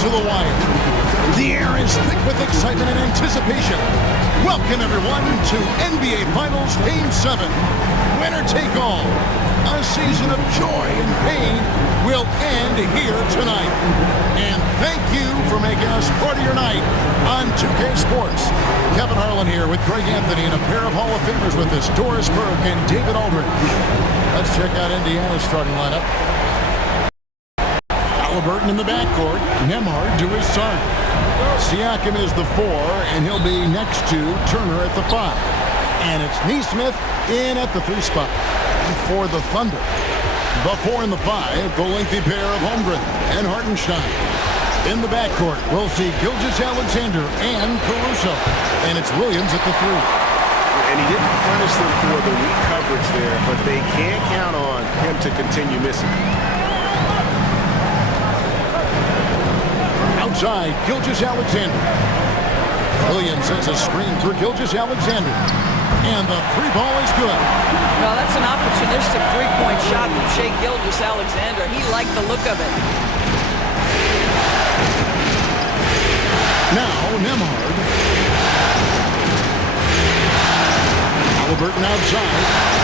to the wire. The air is thick with excitement and anticipation. Welcome, everyone, to NBA Finals Game 7. Winner take all. A season of joy and pain will end here tonight. And thank you for making us part of your night on 2K Sports. Kevin Harlan here with Greg Anthony and a pair of Hall of Famers with us, Doris Burke and David Aldridge. Let's check out Indiana's starting lineup. Halliburton in the backcourt. Nembhard to his son. Siakam is the 4, and he'll be next to Turner at the 5. And it's Nesmith in at the 3 spot for the Thunder. The 4 and the 5, the lengthy pair of Holmgren and Hartenstein. In the backcourt, we'll see Gilgeous-Alexander and Caruso. And it's Williams at the 3. And he didn't punish them for the weak coverage there, but they can't count on him to continue missing. Outside, Gilgeous-Alexander. Williams has a screen for Gilgeous-Alexander. And the 3 ball is good. Well, that's an opportunistic three-point shot from Shai Gilgeous-Alexander. He liked the look of it. Now, Nembhard. Halliburton outside.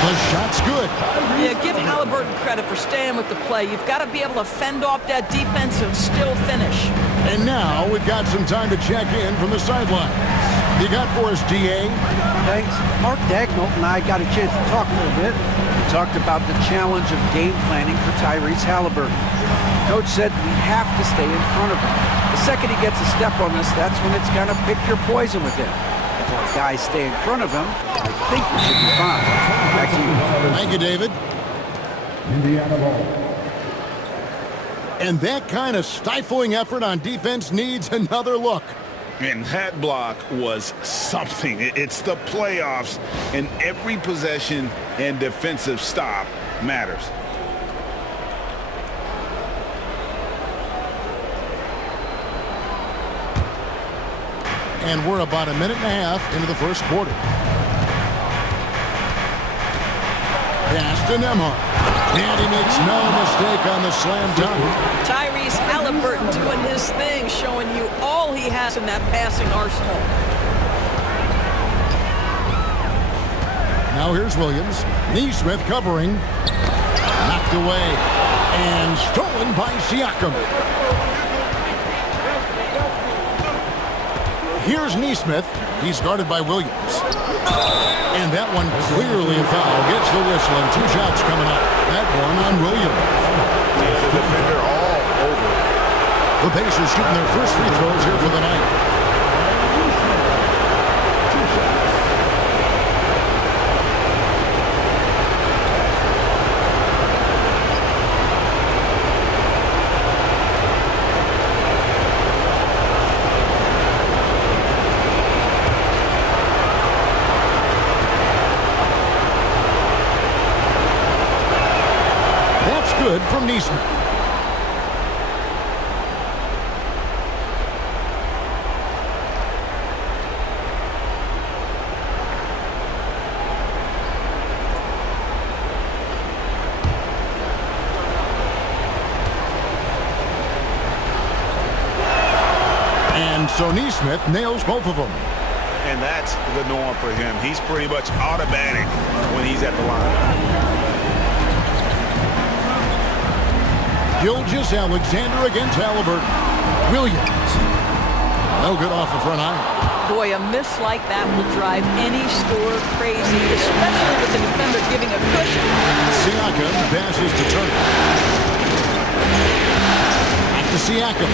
The shot's good. Yeah, give Halliburton credit for staying with the play. You've got to be able to fend off that defense and still finish. And now we've got some time to check in from the sideline. You got for us, DA? Thanks. Mark Dagnall and I got a chance to talk a little bit. We talked about the challenge of game planning for Tyrese Halliburton. Coach said we have to stay in front of him. The second he gets a step on us, that's when it's kind of pick your poison with him. If our guys stay in front of him, I think we should be fine. Back to you. Thank you, David. Indiana ball. And that kind of stifling effort on defense needs another look. And that block was something. It's the playoffs, and every possession and defensive stop matters. And we're about a minute and a half into the first quarter. Pass to Nembhard. And he makes no mistake on the slam dunk. Tyrese Halliburton doing his thing, showing you all he has in that passing arsenal. Now here's Williams. Nesmith covering. Knocked away. And stolen by Siakam. Here's Nesmith. He's guarded by Williams. And that one clearly a foul. Gets the whistle and 2 shots coming up. That one on Williams. The defender all over. The Pacers shooting their first free throws here for the night. Good from Nesmith. And so Nesmith nails both of them. And that's the norm for him. He's pretty much automatic when he's at the line. Gilgeous-Alexander against Halliburton. Williams. No good off the front iron. Boy, a miss like that will drive any scorer crazy, especially with the defender giving a cushion. Siakam passes to Turner. Back to Siakam.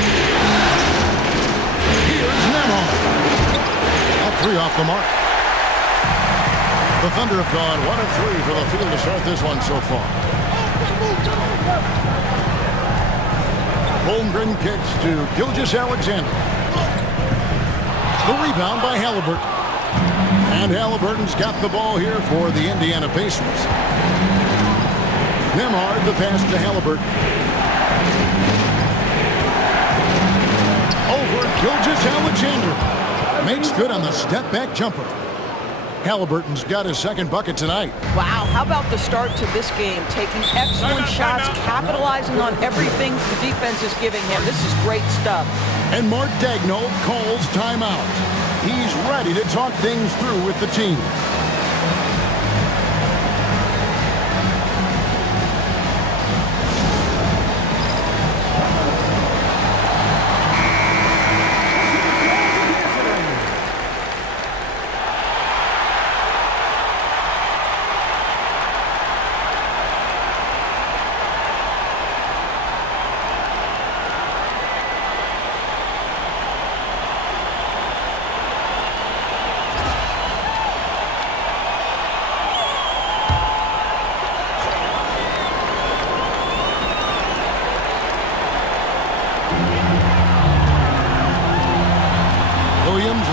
Here's Nembhard. That 3 off the mark. The Thunder have gone 1 of 3 for the field to start this one so far. Holmgren kicks to Gilgeous-Alexander. The rebound by Halliburton. And Halliburton's got the ball here for the Indiana Pacers. Nembhard, the pass to Halliburton. Over Gilgeous-Alexander. Makes good on the step-back jumper. Halliburton's got his second bucket tonight. Wow, how about the start to this game? Taking excellent shots, capitalizing on everything the defense is giving him. This is great stuff. And Mark Daigneault calls timeout. He's ready to talk things through with the team.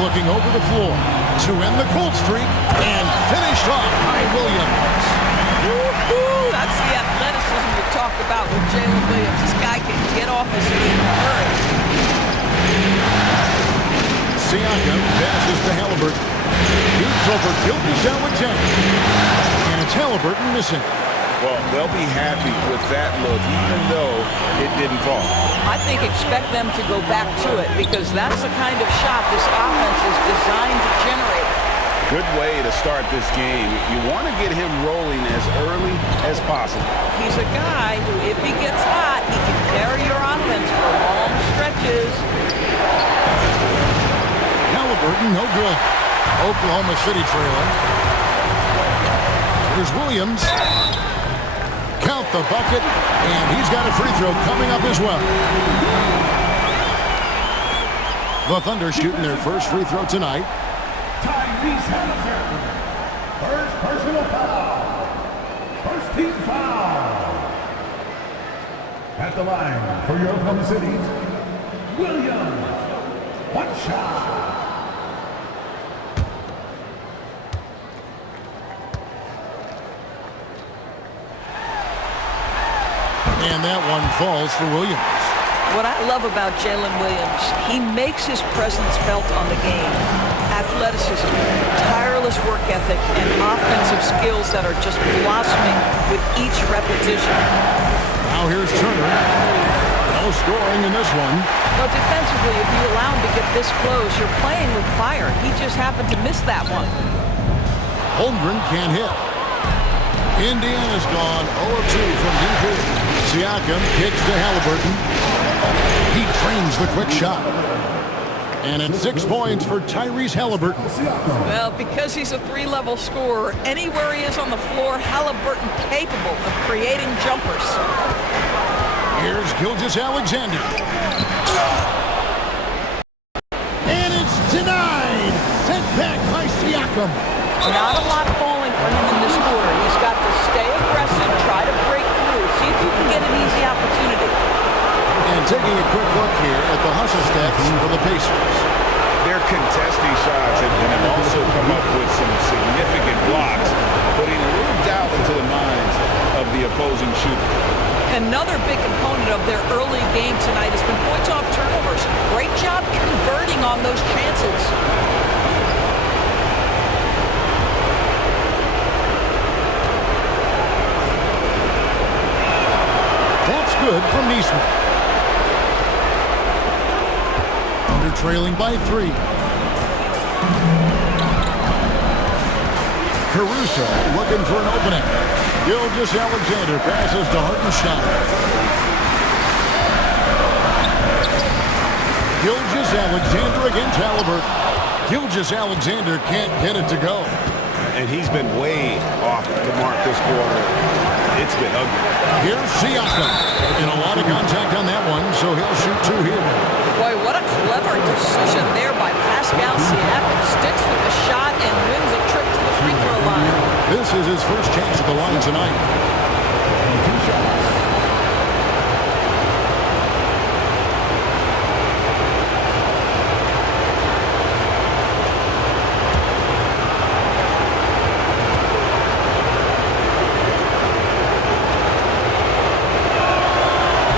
Looking over the floor to end the cold streak and finished off by Williams. Woo-hoo! That's the athleticism we talked about with Jalen Williams. This guy can get off his feet in a hurry. Siakam passes to Halliburton. Shoots over Gilgeous-Alexander. And it's Halliburton missing. Well, they'll be happy with that look, even though it didn't fall. I think expect them to go back to it because that's the kind of shot this offense is designed to generate. Good way to start this game. You want to get him rolling as early as possible. He's a guy who, if he gets hot, he can carry your offense for long stretches. Halliburton, no good. Oklahoma City trailing. Here's Williams. Count the bucket, and he's got a free throw coming up as well. The Thunder shooting their first free throw tonight. First personal foul. First team foul. At the line for your Oklahoma City, Williams. One shot. And that one falls for Williams. What I love about Jalen Williams, he makes his presence felt on the game. Athleticism, tireless work ethic, and offensive skills that are just blossoming with each repetition. Now here's Turner. No scoring in this one. But defensively, if you allow him to get this close, you're playing with fire. He just happened to miss that one. Holmgren can't hit. Indiana's gone 0-2 from deep here. Siakam kicks to Halliburton. He trains the quick shot. And it's 6 points for Tyrese Halliburton. Well, because he's a three-level scorer, anywhere he is on the floor, Halliburton capable of creating jumpers. Here's Gilgeous-Alexander. And it's denied. Sent back by Siakam. Not a lot falling for him in this quarter. He's got to stay aggressive, try to break through, see if he can get an easy opportunity. And taking a quick look here at the hustle stats for the Pacers. They're contesting shots and have also come up with some significant blocks, putting a little doubt into the minds of the opposing shooter. Another big component of their early game tonight has been points off turnovers. Great job converting on those chances. That's good from Neesmith. Under trailing by 3. Caruso looking for an opening. Gilgeous-Alexander passes to Hartenstein. Gilgeous-Alexander against Halliburton. Gilgeous-Alexander can't get it to go. And he's been way off the mark this quarter. It's been ugly. Here's Siakam. And a lot of contact on that one, so he'll shoot 2 here. Boy, what a clever decision there by Pascal Siakam. Sticks with the shot and wins a trip to the free throw line. This is his first chance at the line tonight. 2 shots.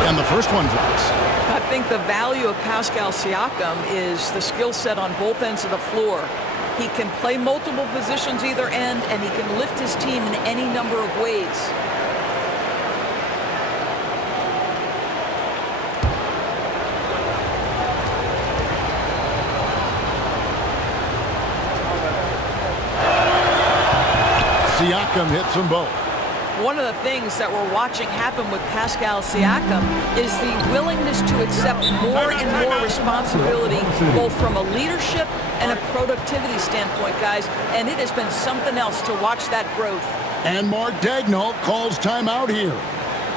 And the first one drops. I think the value of Pascal Siakam is the skill set on both ends of the floor. He can play multiple positions either end, and he can lift his team in any number of ways. Siakam hits them both. One of the things that we're watching happen with Pascal Siakam is the willingness to accept more and more responsibility, both from a leadership and a productivity standpoint, guys. And it has been something else to watch that growth. And Mark Daigneault calls timeout here.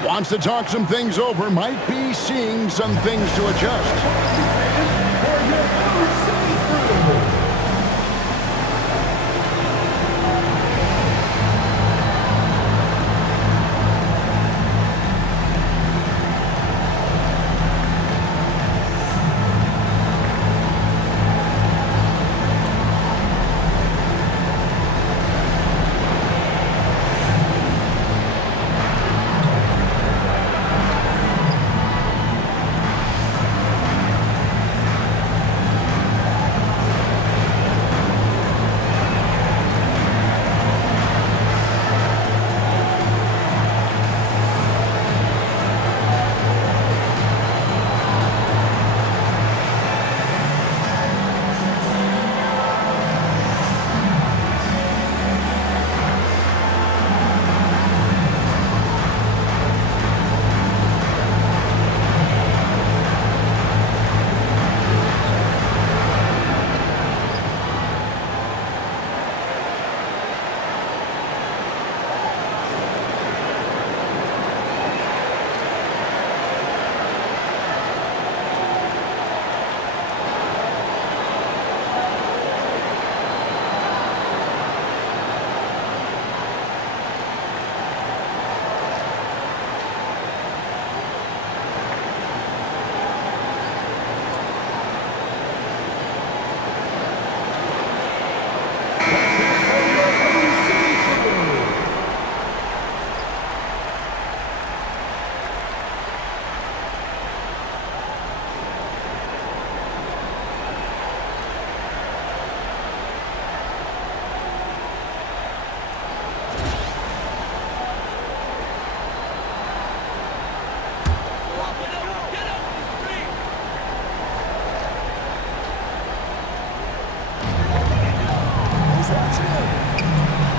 Wants to talk some things over, might be seeing some things to adjust.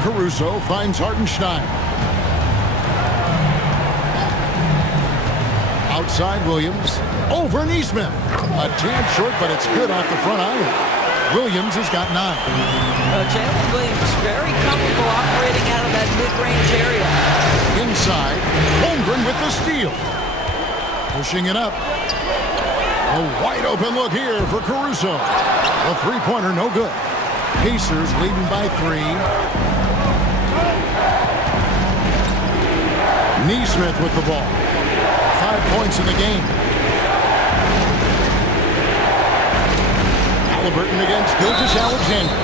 Caruso finds Hartenstein. Outside Williams. Over Neesmith. A tad short, but it's good off the front iron. Williams has got 9. Jalen Williams very comfortable operating out of that mid-range area. Inside. Holmgren with the steal. Pushing it up. A wide open look here for Caruso. A three-pointer, no good. Pacers leading by 3. Neesmith with the ball. 5 points in the game. Halliburton against Gilgeous-Alexander.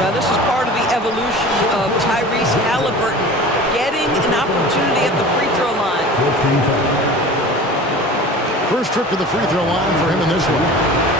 Now this is part of the evolution of Tyrese Halliburton getting an opportunity at the free throw line. First trip to the free throw line for him in this one.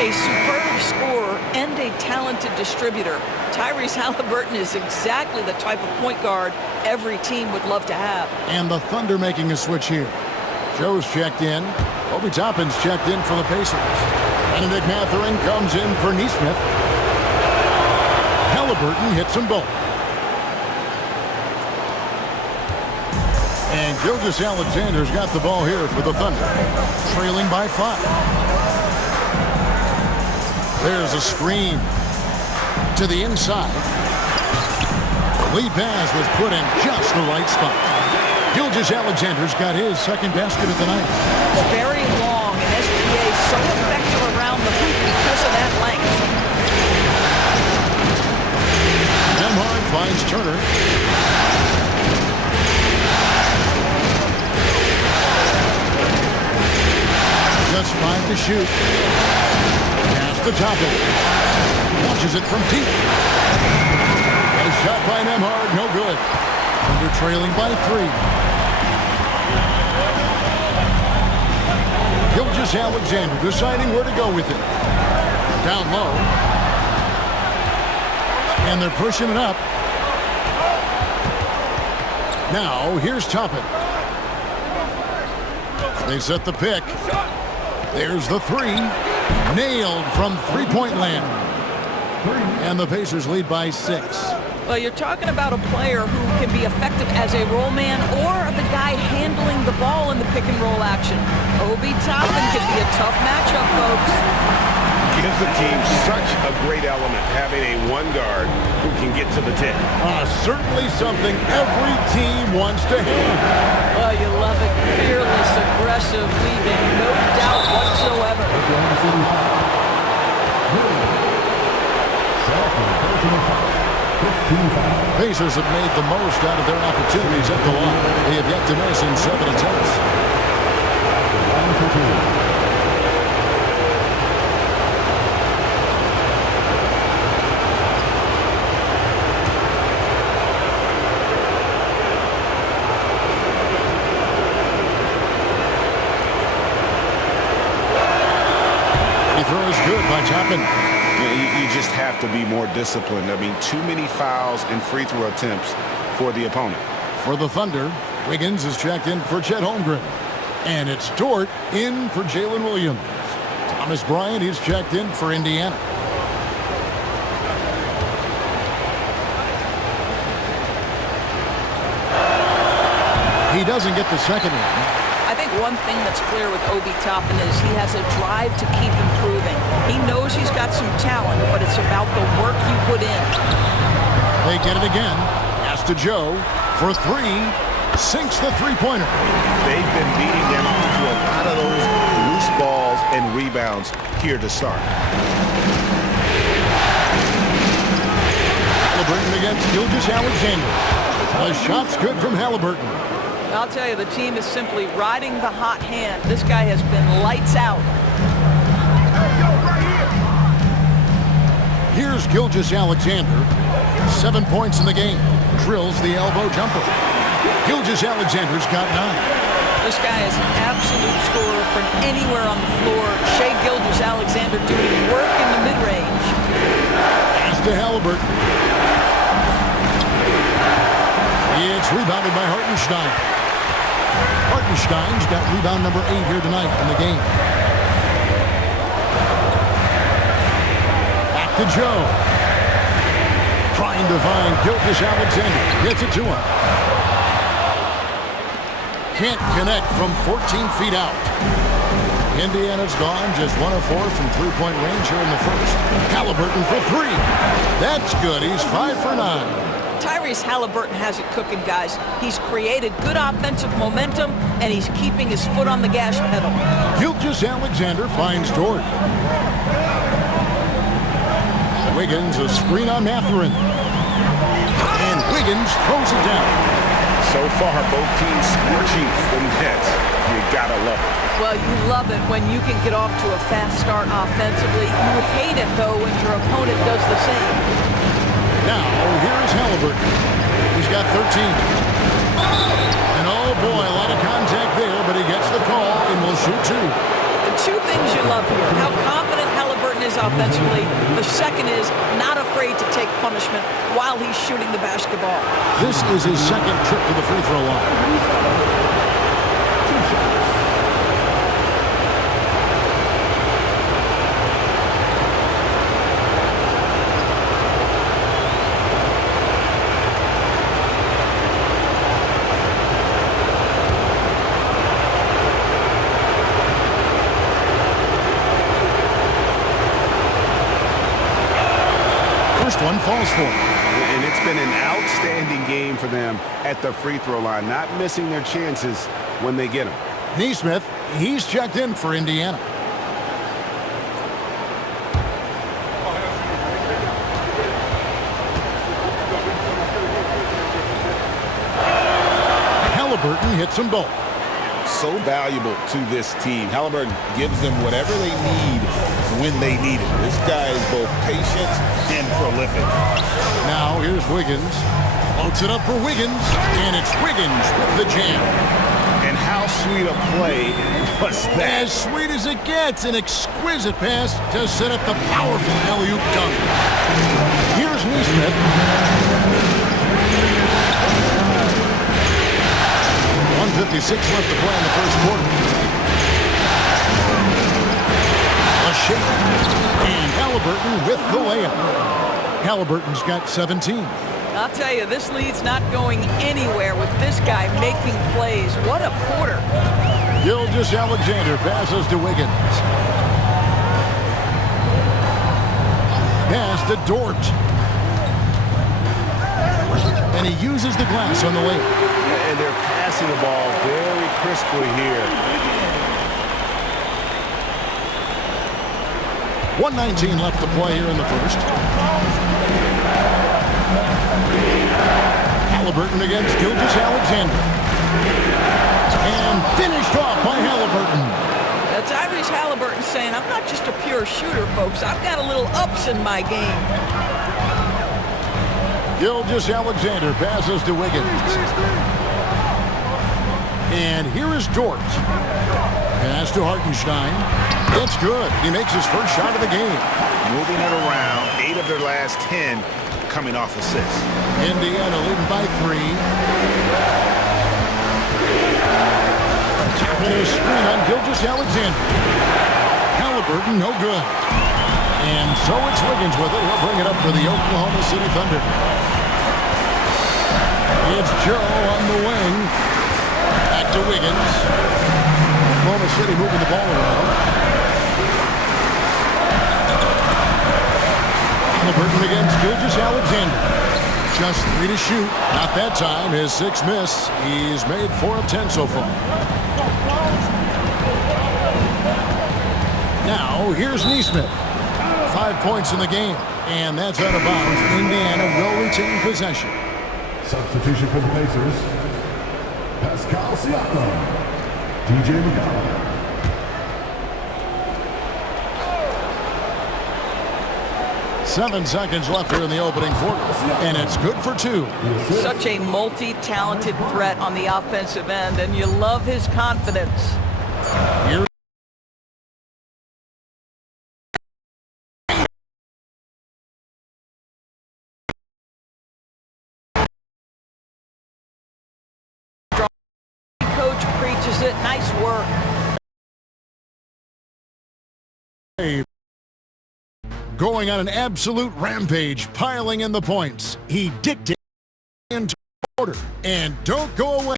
A superb scorer and a talented distributor. Tyrese Halliburton is exactly the type of point guard every team would love to have. And the Thunder making a switch here. Joe's checked in. Obi Toppin's checked in for the Pacers. Benedict Mathurin comes in for Neesmith. Halliburton hits them both. And Gilgeous-Alexander's got the ball here for the Thunder. Trailing by 5. There's a screen to the inside. Lead pass was put in just the right spot. Gilgeous-Alexander's got his second basket of the night. It's very long, and SGA is so effective around the hoop because of that length. Nemhard finds Turner. Just 5 to shoot. Pass to Toppin. Launches it from deep. A shot by Nemhard, no good. Thunder trailing by 3. Gilgeous-Alexander deciding where to go with it. Down low. And they're pushing it up. Now, here's Toppin. They set the pick. There's the 3. Nailed from three-point land. And the Pacers lead by 6. Well, you're talking about a player who can be effective as a roll man or the guy handling the ball in the pick-and-roll action. Obi Toppin could be a tough matchup, folks. Gives the team such a great element having a one guard who can get to the tip. Certainly something every team wants to have. Well, you love it. Fearless, aggressive, leaving no doubt whatsoever. Pacers have made the most out of their opportunities at the line. They have yet to miss in 7 attempts. He throws good by Toppin. You just have to be more disciplined. I mean, too many fouls and free throw attempts for the opponent. For the Thunder, Wiggins is checked in for Chet Holmgren. And it's Dort in for Jalen Williams. Thomas Bryant is checked in for Indiana. He doesn't get the second one. I think one thing that's clear with Obi Toppin is he has a drive to keep improving. He knows he's got some talent, but it's about the work you put in. They get it again. Pass to Joe for 3. Sinks the three-pointer. They've been beating them to a lot of those loose balls and rebounds here to start. Halliburton against Gilgeous-Alexander. The shot's good from Halliburton. I'll tell you, the team is simply riding the hot hand. This guy has been lights out. Here's Gilgeous-Alexander. 7 points in the game. Drills the elbow jumper. Gilgeous-Alexander's got 9. This guy is an absolute scorer from anywhere on the floor. Shai Gilgeous-Alexander doing work in the mid-range. Pass to Halliburton. It's rebounded by Hartenstein. Hartenstein's got rebound number 8 here tonight in the game. Back to Joe. Trying to find Gilgeous-Alexander. Gets it to him. Can't connect from 14 feet out. Indiana's gone just 1 of 4 from three-point range here in the first. Halliburton for 3. That's good. He's 5 for 9. Tyrese Halliburton has it cooking, guys. He's created good offensive momentum, and he's keeping his foot on the gas pedal. Gilgeous-Alexander finds Dort. Wiggins, a screen on Mathurin. And Wiggins throws it down. So far, both teams scorching them nets. You gotta love it. Well, you love it when you can get off to a fast start offensively. You hate it, though, when your opponent does the same. Now, here's Halliburton. He's got 13. And oh boy, a lot of contact there, but he gets the call and will shoot 2. The 2 things you love here, how confident Halliburton is offensively. The second is not afraid to take punishment while he's shooting the basketball. This is his second trip to the free throw line. One falls for him. And it's been an outstanding game for them at the free throw line, not missing their chances when they get them. Nesmith, he's checked in for Indiana. Halliburton hits them both. So valuable to this team. Halliburton gives them whatever they need when they need it. This guy is both patient and prolific. Now here's Wiggins. Floats it up for Wiggins, and it's Wiggins with the jam. And how sweet a play was that? As sweet as it gets, an exquisite pass to set up the powerful alley-oop dunk. Here's Neesmith. 1:56 left to play in the first quarter. A shake, and Halliburton with the layup. Halliburton's got 17. I'll tell you, this lead's not going anywhere with this guy making plays. What a quarter. Gilgeous-Alexander passes to Wiggins. Pass to Dort. And he uses the glass on the layup. And they're passing the ball very crisply here. 1:19 left to play here in the first. Halliburton against Gilgeous-Alexander. And finished off by Halliburton. Tyrese Halliburton saying, I'm not just a pure shooter, folks. I've got a little ups in my game. Gilgeous-Alexander passes to Wiggins. And here is Dort. Pass to Hartenstein. That's good. He makes his first shot of the game. Moving it around, 8 of their last 10 coming off assists. Indiana leading by 3. Tapping a screen on Gilgeous-Alexander. Halliburton, no good. And so it's Wiggins with it. He'll bring it up for the Oklahoma City Thunder. It's Joe on the wing. Back to Wiggins. Oklahoma City moving the ball around. Halliburton against Gilgeous-Alexander. Just 3 to shoot. Not that time. His 6th miss. He's made 4 of 10 so far. Now, here's Neesmith. 5 points in the game. And that's out of bounds. Indiana will retain possession. Substitution for the Pacers. Pascal Siakam. DJ McConnell. Seven seconds left here in the opening quarter, and it's good for 2. Such a multi-talented threat on the offensive end, and you love his confidence. Here Coach preaches it. Nice work. going on an absolute rampage, piling in the points. He dictates into order. And don't go away.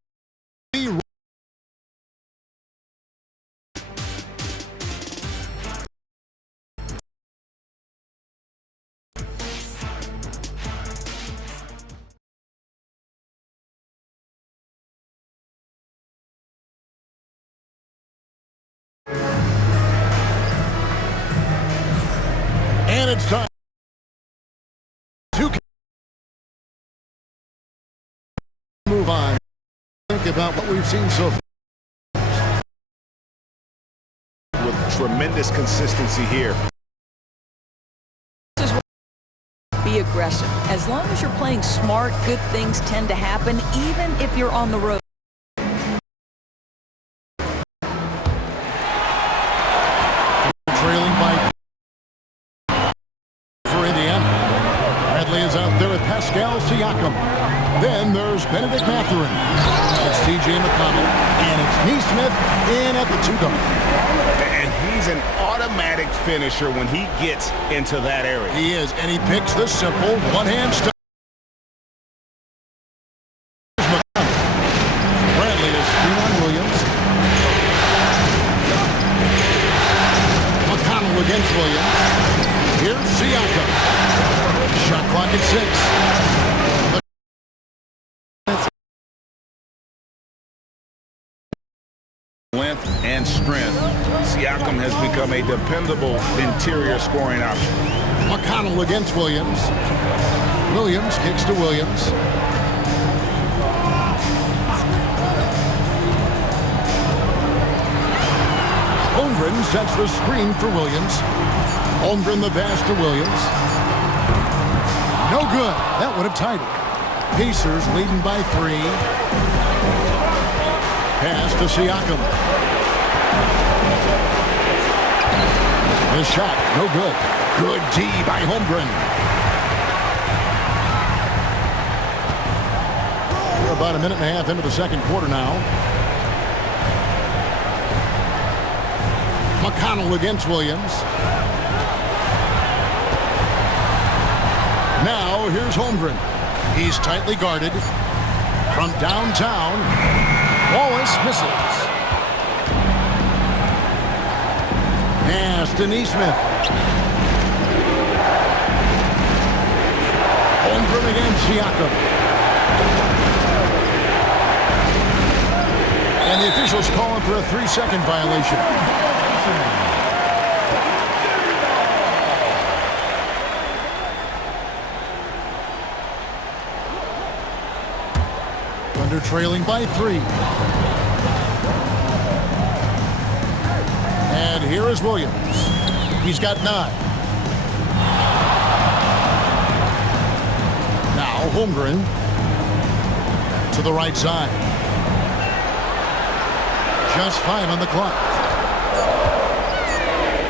And it's time to move on. Think about what we've seen so far. With tremendous consistency here. Be aggressive. As long as you're playing smart, good things tend to happen, even if you're on the road. Trailing by for Indiana. Bradley is out there with Pascal Siakam. Then there's Benedict Mathurin. It's TJ McConnell. And it's Neesmith in at the 2-guard. And he's an automatic finisher when he gets into that area. He is, and he picks the simple one-hand step. Bradley is screen on Williams. McConnell against Williams. Here's Siakam. Shot clock at 6. Length and strength. Siakam has become a dependable interior scoring option. McConnell against Williams. Williams kicks to Williams. sets the screen for Williams. Holmgren the pass to Williams. No good. That would have tied it. Pacers leading by 3. Pass to Siakam. The shot, no good. Good D by Holmgren. We're about a minute and a half into the second quarter now. McConnell against Williams. Now here's Holmgren. He's tightly guarded. From downtown, Wallace misses. Pass to Neesmith. Holmgren against Siakam. And the officials calling for a 3-second violation. Thunder trailing by 3. And here is Williams. He's got 9. Now Holmgren to the right side. Just 5 on the clock.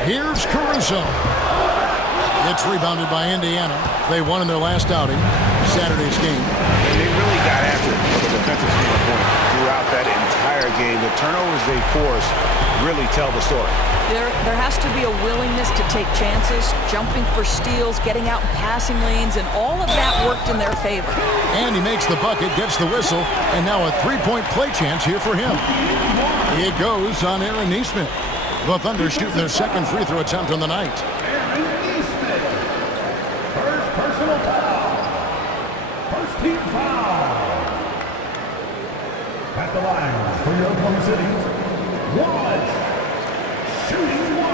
Here's Caruso. It's rebounded by Indiana. They won in their last outing, Saturday's game. And they really got after it from a defensive standpoint throughout that entire game. The turnovers they forced really tell the story. There has to be a willingness to take chances, jumping for steals, getting out in passing lanes, and all of that worked in their favor. And he makes the bucket, gets the whistle, and now a 3-point play chance here for him. It goes on Aaron Neesmith. The Thunder shooting their second free throw attempt on the night. Aaron Neesmith. First personal foul. First team foul. At the line for your Oklahoma City, Wallace. Shooting 1.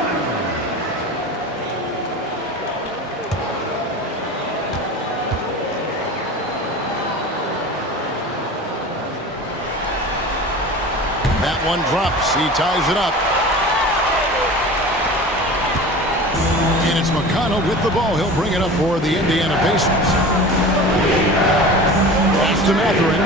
That one drops. He ties it up. And it's McConnell with the ball. He'll bring it up for the Indiana Pacers. Pass to Mathurin.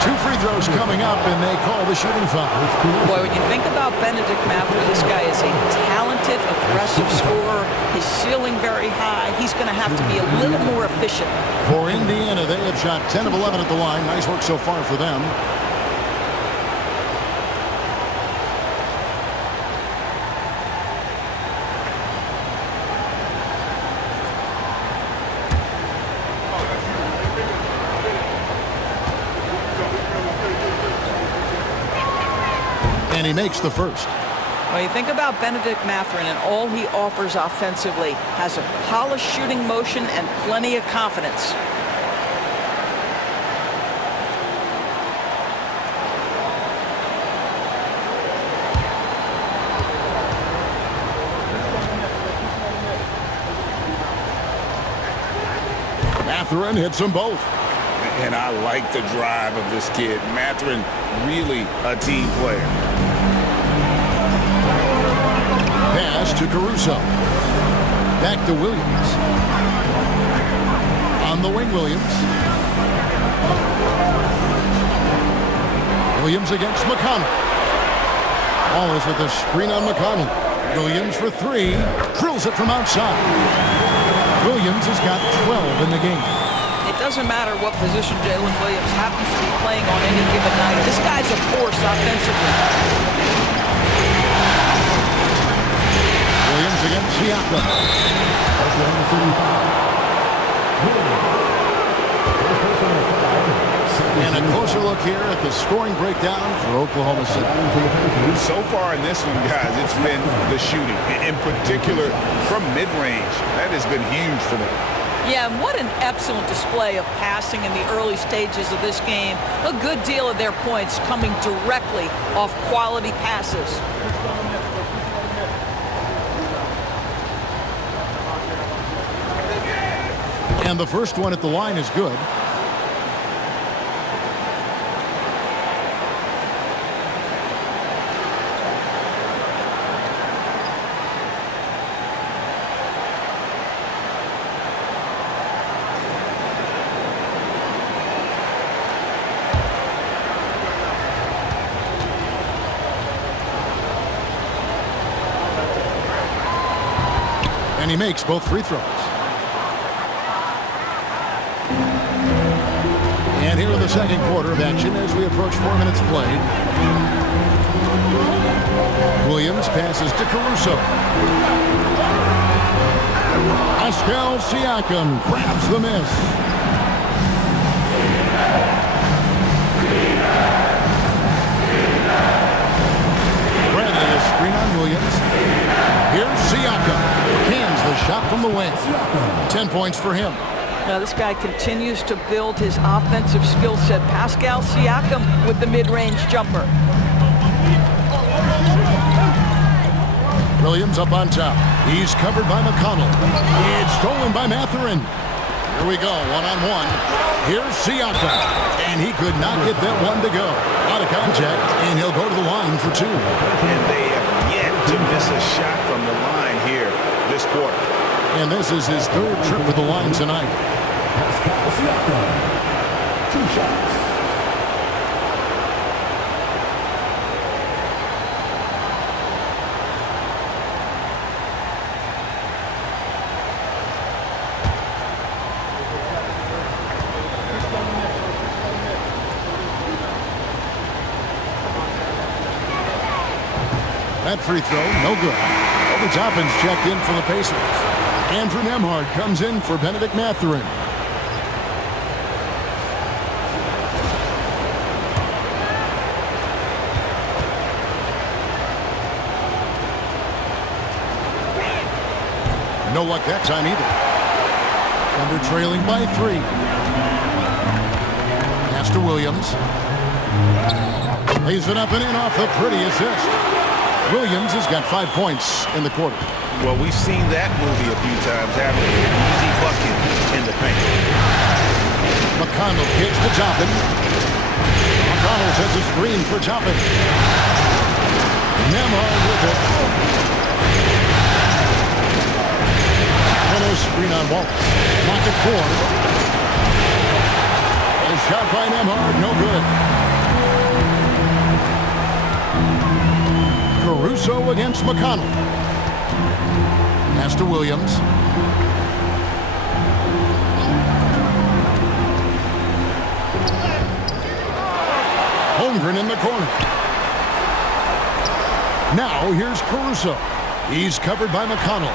Two free throws coming up, and they call the shooting foul. Boy, when you think about Benedict Mathurin, this guy is a talented, aggressive scorer. His ceiling very high. He's going to have to be a little more efficient. For Indiana, they have shot 10 of 11 at the line. Nice work so far for them. And he makes the first. When you think about Benedict Mathurin and all he offers offensively, has a polished shooting motion and plenty of confidence. Mathurin hits them both. And I like the drive of this kid. Mathurin, really a team player. Pass to Caruso. Back to Williams. On the wing, Williams. Williams against McConnell. Wallace with a screen on McConnell. Williams for 3. Drills it from outside. Williams has got 12 in the game. It doesn't matter what position Jalen Williams happens to be playing on any given night. This guy's a force offensively. Williams against Siakam. Oklahoma City foul. And a closer look here at the scoring breakdown for Oklahoma City. So far in this one, guys, it's been the shooting. In particular, from mid-range. That has been huge for them. Yeah, and what an excellent display of passing in the early stages of this game. A good deal of their points coming directly off quality passes. And the first one at the line is good. he makes both free throws. And here in the second quarter of action as we approach 4 minutes played. Williams passes to Caruso. Pascal Siakam grabs the miss. Bradley a screen on Williams. Here's Siakam. Cans the shot from the wing. 10 points for him. Now this guy continues to build his offensive skill set. Pascal Siakam with the mid-range jumper. Williams up on top. He's covered by McConnell. It's stolen by Mathurin. Here we go, one-on-one. Here's Siakam. And he could not get that one to go. Out of contact, and he'll go to the line for two. And they have yet to miss a shot from the line here this quarter. And this is his third trip to the line tonight. Pascal Siakam. 2 shots. That free throw, no good. Obi Toppin's checked in for the Pacers. Andrew Nembhard comes in for Benedict Mathurin. No luck that time either. Thunder trailing by 3. Pass to Williams. Lays it up and in off the pretty assist. Williams has got 5 points in the quarter. Well, we've seen that movie a few times, haven't we? An easy bucket in the paint. McConnell gets to Toppin. McConnell sets a screen for Toppin. Nembhard with it. And a screen on Wallace. Lock it 4. A shot by Nembhard, no good. Caruso against McConnell. Pass to Williams. Holmgren in the corner. Now here's Caruso. He's covered by McConnell.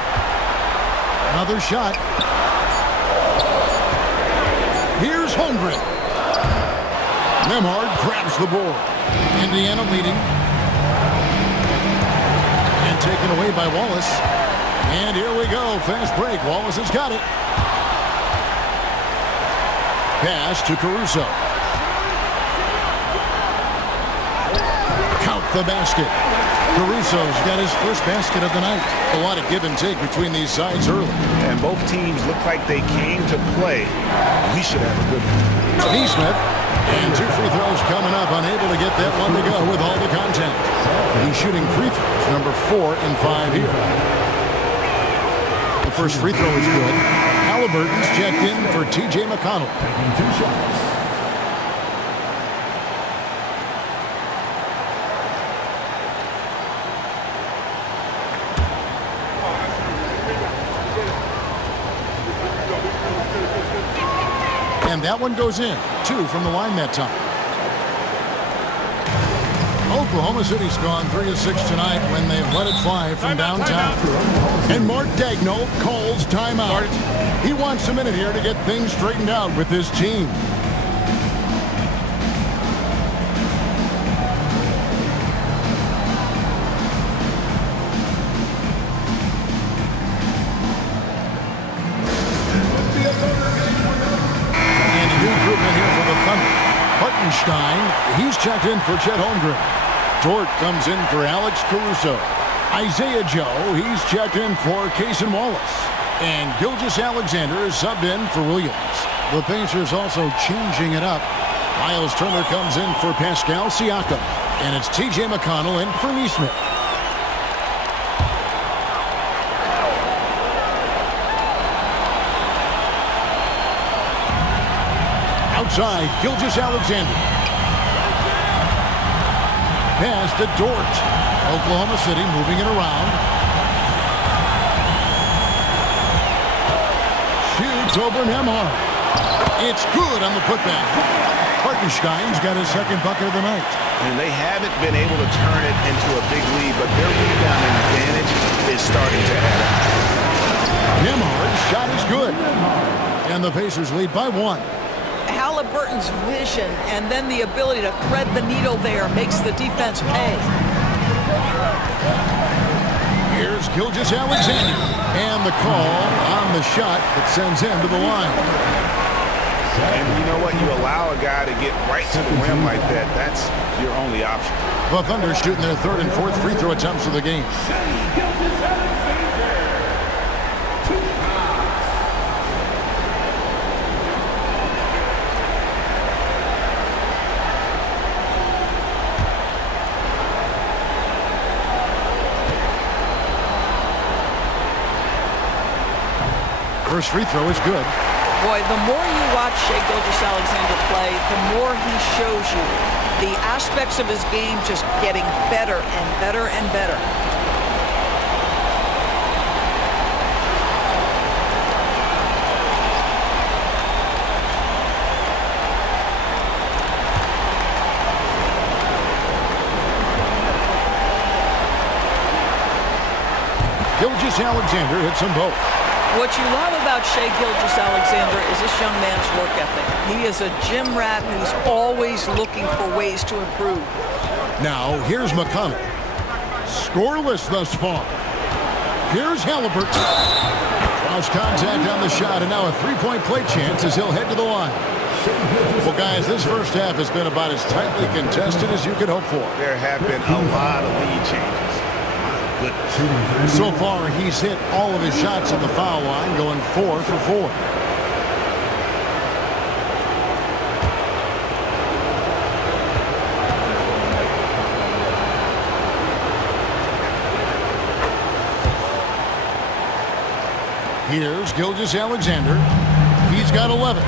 Another shot. Here's Holmgren. Nembhard grabs the board. Indiana leading. Taken away by Wallace. And here we go. Fast break. Wallace has got it. Pass to Caruso. Count the basket. Caruso's got his first basket of the night. A lot of give and take between these sides early. And both teams look like they came to play. We should have a good one. Neesmith. And 2 free throws coming up. Unable to get that one to go with all the contact. He's shooting free throws, number 4 and 5 here. The first free throw is good. Halliburton's checked in for T.J. McConnell. Taking 2 shots. And that one goes in. 2 from the line that time. Oklahoma City's gone 3 of 6 tonight when they've let it fly from downtown. And Mark Daigneault calls timeout. He wants a minute here to get things straightened out with this team. And a new improvement here for the Thunder. Hartenstein, he's checked in for Chet Holmgren. Dort comes in for Alex Caruso. Isaiah Joe, he's checked in for Cason Wallace. And Gilgeous-Alexander is subbed in for Williams. The Pacers also changing it up. Miles Turner comes in for Pascal Siakam. And it's T.J. McConnell in for Neesmith. Outside, Gilgeous-Alexander. Pass to Dort. Oklahoma City moving it around. It's over Nemhard. It's good on the putback. Hartenstein's got his second bucket of the night. And they haven't been able to turn it into a big lead, but their rebounding advantage is starting to add up. Nemhard's shot is good. And the Pacers lead by 1. Halliburton's vision and then the ability to thread the needle there makes the defense pay. Here's Gilgeous-Alexander. And the call on the shot that sends him to the line. And you know what? You allow a guy to get right to the rim like that. That's your only option. The Thunder shooting their third and fourth free throw attempts of the game. First free throw is good. Boy, the more you watch Shai Gilgeous-Alexander play, the more he shows you the aspects of his game just getting better and better and better. Gilgeous-Alexander hits them both. What you love about Shai Gilgeous-Alexander is this young man's work ethic. He is a gym rat who's always looking for ways to improve. Now, here's McConnell. Scoreless thus far. Here's Halliburton. Draws contact on the shot, and now a three-point play chance as he'll head to the line. Well, guys, this first half has been about as tightly contested as you could hope for. There have been a lot of lead changes. So far, he's hit all of his shots at the foul line, going 4 for 4. Here's Gilgeous-Alexander. He's got 11.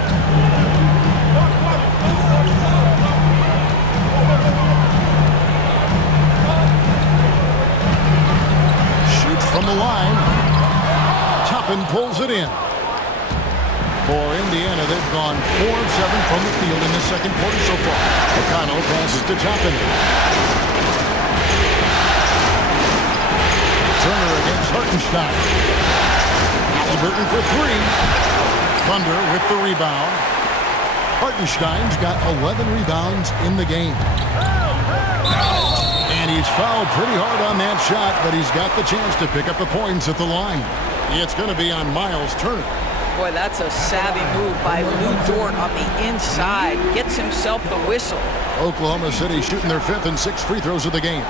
From the line, Toppin pulls it in. For Indiana, they've gone 4 of 7 from the field in the second quarter so far. McConnell passes to Toppin. Turner against Hartenstein. Halliburton for 3. Thunder with the rebound. Hartenstein's got 11 rebounds in the game. And he's fouled pretty hard on that shot, but he's got the chance to pick up the points at the line. It's going to be on Miles Turner. Boy, that's a savvy move by Lou Dort on the inside. Gets himself the whistle. Oklahoma City shooting their 5th and 6th free throws of the game.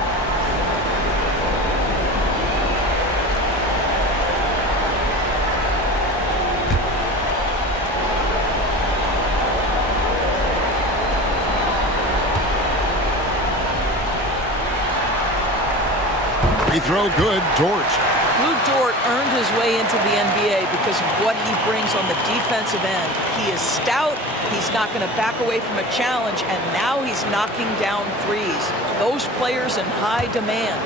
Free throw good, Dort. Lou Dort earned his way into the NBA because of what he brings on the defensive end. He is stout, he's not going to back away from a challenge, and now he's knocking down threes. Those players in high demand.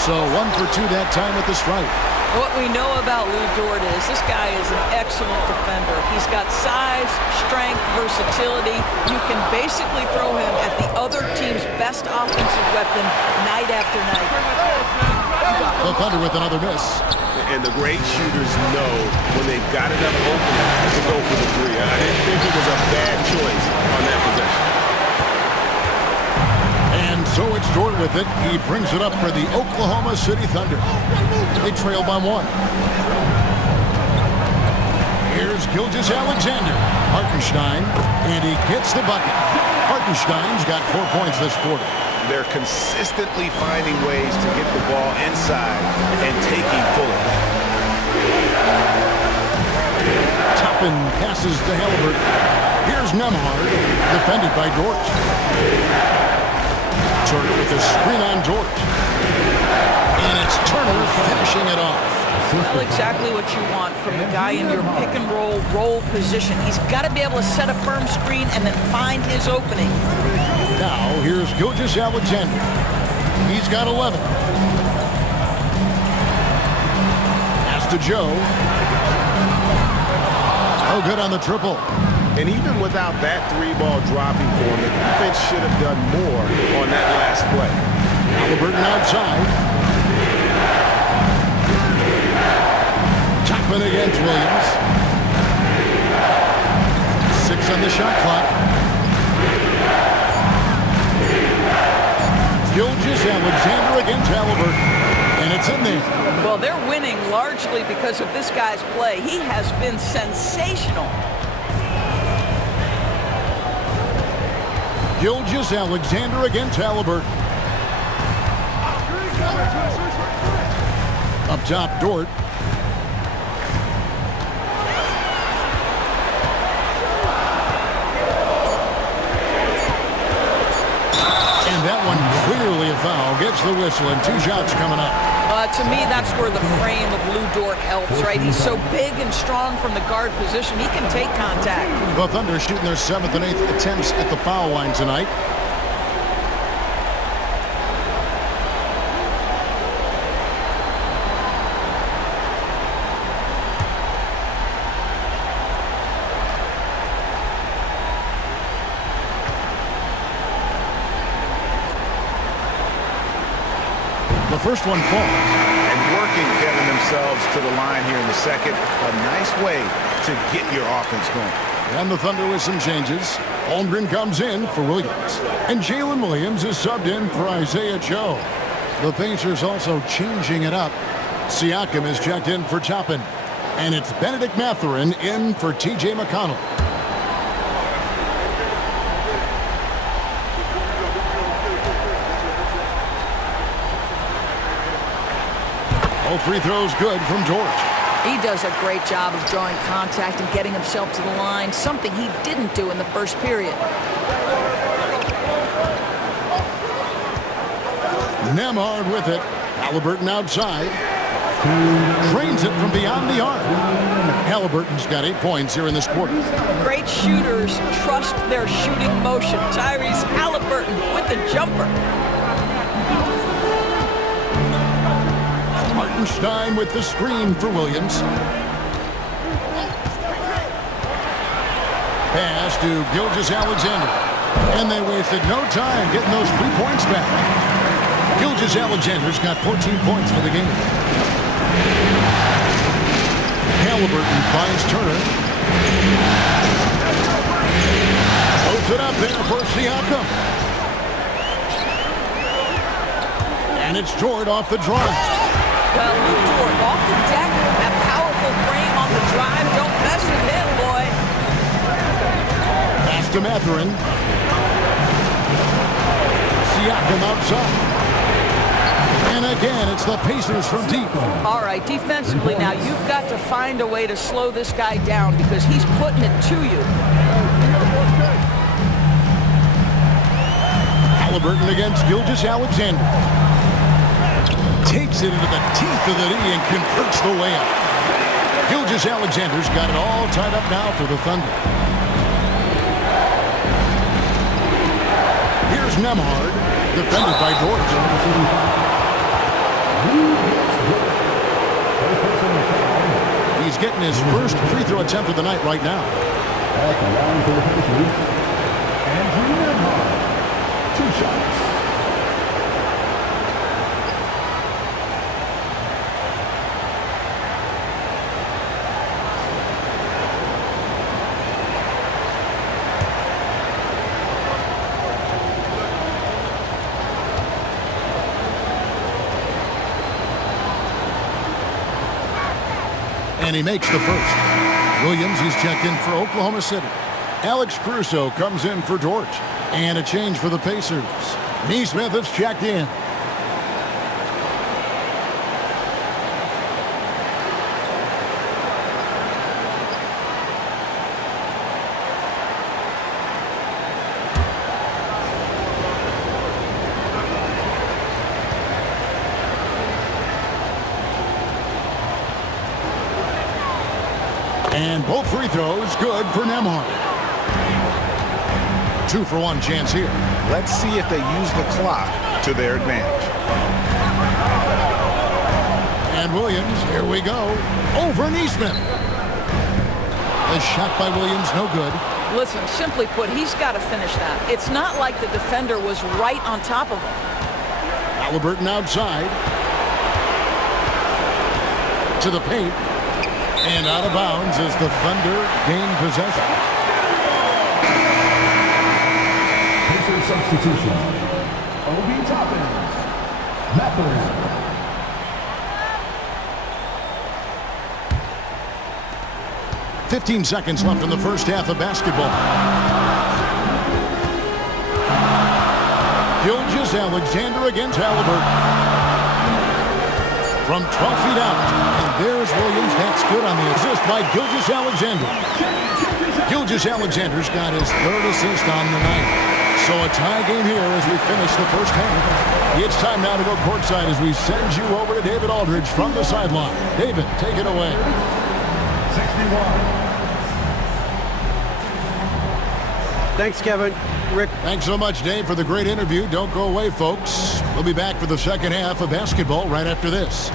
So 1 for 2 that time at the stripe. What we know about Lou Dort is this guy is an excellent defender. He's got size, strength, versatility. You can basically throw him at the other team's best offensive weapon night after night. The Thunder with another miss. And the great shooters know when they've got enough opening to go for the 3. I didn't think it was a bad choice on that possession. And so it's Dort with it. He brings it up for the Oklahoma City Thunder. They trail by 1. Here's Gilgeous-Alexander. Hartenstein, and he gets the bucket. Hartenstein's got 4 points this quarter. They're consistently finding ways to get the ball inside and taking full advantage. Toppin passes to Halliburton. Here's Nemhard, defended by Dort. Turner with a screen on Dort. And it's Turner finishing it off. Well, exactly what you want from the guy in your pick and roll position. He's got to be able to set a firm screen and then find his opening. Now here's Gilgeous-Alexander. He's got 11. Pass to Joe. Oh, good on the triple. And even without that three-ball dropping for him, the defense should have done more on that last play. Halliburton outside. Chapman against Williams. 6 on the shot clock. Gilgeous-Alexander against Halliburton. And it's in there. Well, they're winning largely because of this guy's play. He has been sensational. Gilgeous-Alexander against Halliburton. Up top, Dort. And that one clearly a foul. Gets the whistle and 2 shots coming up. To me, that's where the frame of Lou Dort helps, right? He's so big and strong from the guard position. He can take contact. The Thunder shooting their 7th and 8th attempts at the foul line tonight. The first one falls. And working getting themselves to the line here in the second. A nice way to get your offense going. And the Thunder with some changes. Holmgren comes in for Williams. And Jalen Williams is subbed in for Isaiah Joe. The Pacers also changing it up. Siakam is checked in for Toppin. And it's Benedict Mathurin in for T.J. McConnell. All free throws good from Dort. He does a great job of drawing contact and getting himself to the line, something he didn't do in the first period. Nembhard with it. Halliburton outside. Drains it from beyond the arc. Halliburton's got 8 points here in this quarter. Great shooters trust their shooting motion. Tyrese Halliburton with the jumper. Hartenstein with the screen for Williams. Pass to Gilgeous-Alexander. And they wasted no time getting those 3 points back. Gilgeous-Alexander's got 14 points for the game. Halliburton finds Turner. Puts it up there for Siakam. And it's Dort off the drive. Well, Lou Dort off the deck, that powerful frame on the drive. Don't mess with him, boy. Pass to Mathurin. Siakam outside. And again, it's the Pacers from deep. All right, defensively now, you've got to find a way to slow this guy down because he's putting it to you. Halliburton against Gilgeous-Alexander. Takes it into the teeth of the knee and converts the layup. Gilgeous-Alexander's got it all tied up now for the Thunder. Here's Nembhard, defended by Dort. He's getting his first free throw attempt of the night right now. At the line for the Pacers, Andrew Nembhard. 2 shots. And he makes the first. Williams is checked in for Oklahoma City. Alex Caruso comes in for Dort. And a change for the Pacers. Nesmith is checked in. And both free throws good for Nembhard. 2-for-1 chance here. Let's see if they use the clock to their advantage. And Williams, here we go, over Neesmith. The shot by Williams, no good. Listen, simply put, he's got to finish that. It's not like the defender was right on top of him. Halliburton outside. To the paint. And out of bounds as the Thunder gain possession. Pacers substitution. Obi Toppin. Method. 15 seconds left in the first half of basketball. Gilgeous-Alexander against Halliburton. From 12 feet out. And there's Williams. That's good on the assist by Gilgeous-Alexander. Gilgeous-Alexander's got his third assist on the night. So a tie game here as we finish the first half. It's time now to go courtside as we send you over to David Aldridge from the sideline. David, take it away. 61. Thanks, Kevin. Rick. Thanks so much, Dave, for the great interview. Don't go away, folks. We'll be back for the second half of basketball right after this.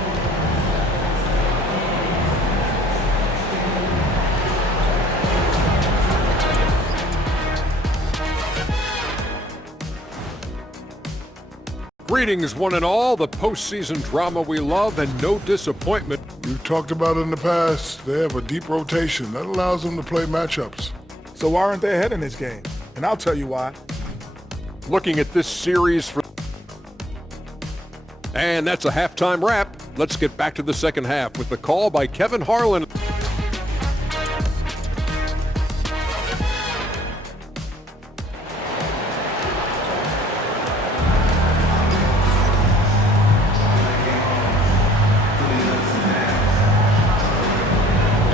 Greetings, one and all. The postseason drama we love and no disappointment. We've talked about it in the past. They have a deep rotation. That allows them to play matchups. So why aren't they ahead in this game? And I'll tell you why. Looking at this series for... And that's a halftime wrap. Let's get back to the second half with the call by Kevin Harlan.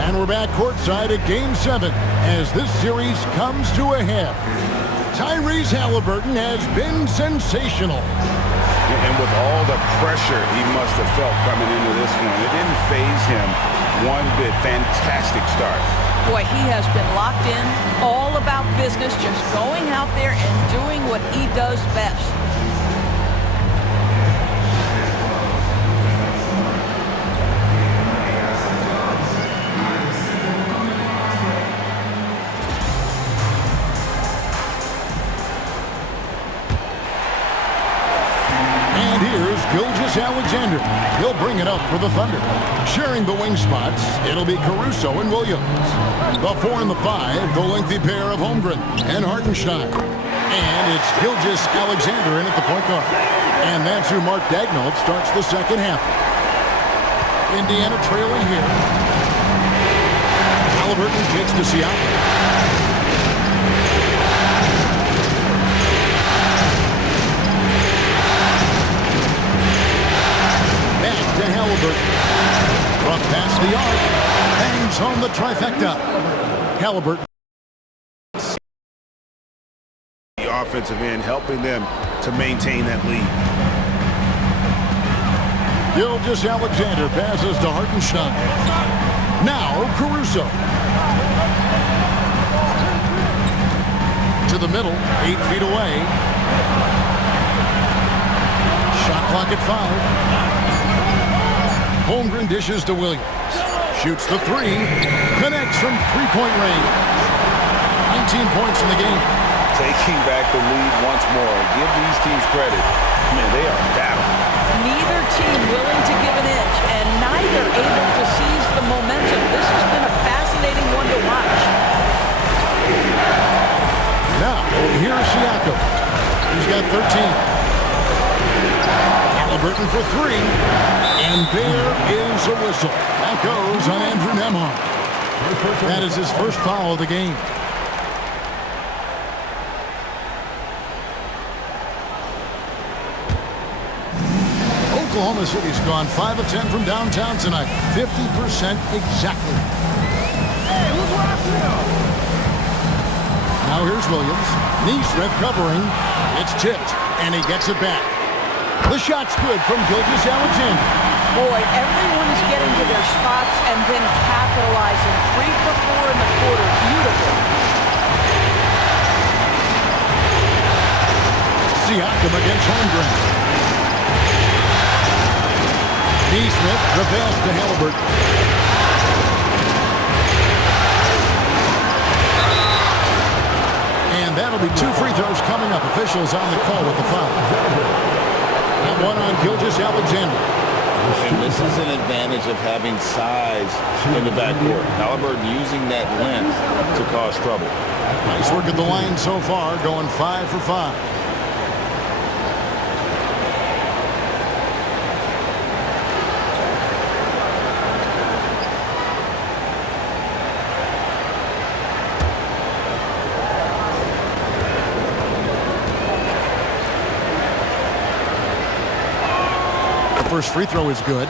And we're back courtside at Game 7 as this series comes to a head. Tyrese Halliburton has been sensational. And with all the pressure he must have felt coming into this one, it didn't faze him one bit. Fantastic start. Boy, he has been locked in, all about business, just going out there and doing what he does best. Gilgeous-Alexander. He'll bring it up for the Thunder. Sharing the wing spots, it'll be Caruso and Williams. The 4 and the 5, the lengthy pair of Holmgren and Hartenstein. And it's Gilgeous-Alexander in at the point guard. And that's who Mark Daigneault starts the second half. Indiana trailing here. Halliburton kicks to Siakam. To Halliburton. From past the arc. Bangs home the trifecta. Halliburton. The offensive end helping them to maintain that lead. Gilgeous-Alexander passes to Hartenstein. Now Caruso. To the middle, 8 feet away. Shot clock at 5. Holmgren dishes to Williams. Shoots the 3. Connects from three-point range. 19 points in the game. Taking back the lead once more. Give these teams credit. Man, they are battling. Neither team willing to give an inch, and neither able to seize the momentum. This has been a fascinating one to watch. Now, here's Siakam. He's got 13. Halliburton for 3. And there is a whistle. That goes on Andrew Nembhard. That is his first foul of the game. Oklahoma City's gone 5 of 10 from downtown tonight. 50% exactly. Hey, who's watching him? Now here's Williams. Neesmith covering. It's tipped, and he gets it back. The shot's good from Gilgeous-Alexander. Boy, everyone is getting to their spots and then capitalizing. 3 for 4 in the quarter. Beautiful. Siakam against Holmgren. Neesmith, the pass to Halliburton. And that'll be 2 free throws coming up. Officials on the call with the foul. That one on Gilgeous-Alexander. And this is an advantage of having size in the backcourt. Halliburton using that length to cause trouble. Nice work at the line so far, going 5 for 5. First free throw is good.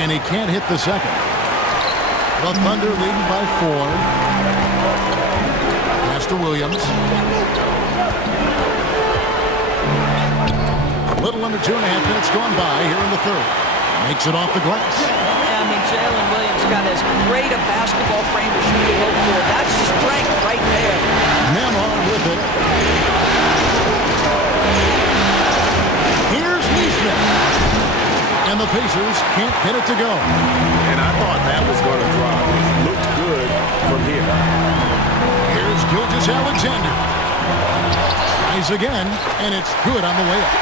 And he can't hit the second. The Thunder leading by 4. To Williams. A little under 2.5 minutes gone by here in the third. Makes it off the glass. Yeah, I mean, Jalen Williams got as great a basketball frame as you could hope for. That's strength right there. Nembhard with it. Here's Neesmith. And the Pacers can't get it to go. And I thought that was going to drop. It looked good from here. Here's Gilgeous-Alexander. Tries again, and it's good on the way up.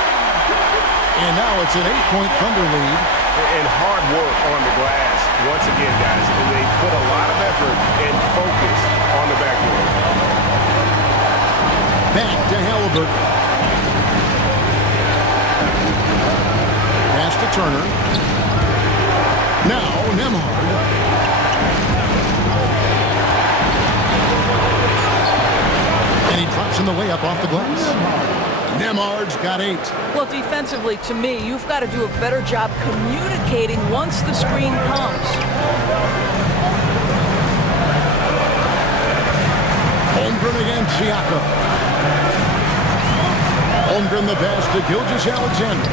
And now it's an 8-point Thunder lead. And hard work on the glass. Once again, guys, they put a lot of effort and focus on the backboard. Back to Halliburton. Pass to Turner. Now Nembhard. And he drops in the layup off the glass. Nembhard's got 8. Well, defensively, to me, you've got to do a better job communicating once the screen comes. Holmgren against Siakam. Holmgren the pass to Gilgeous-Alexander.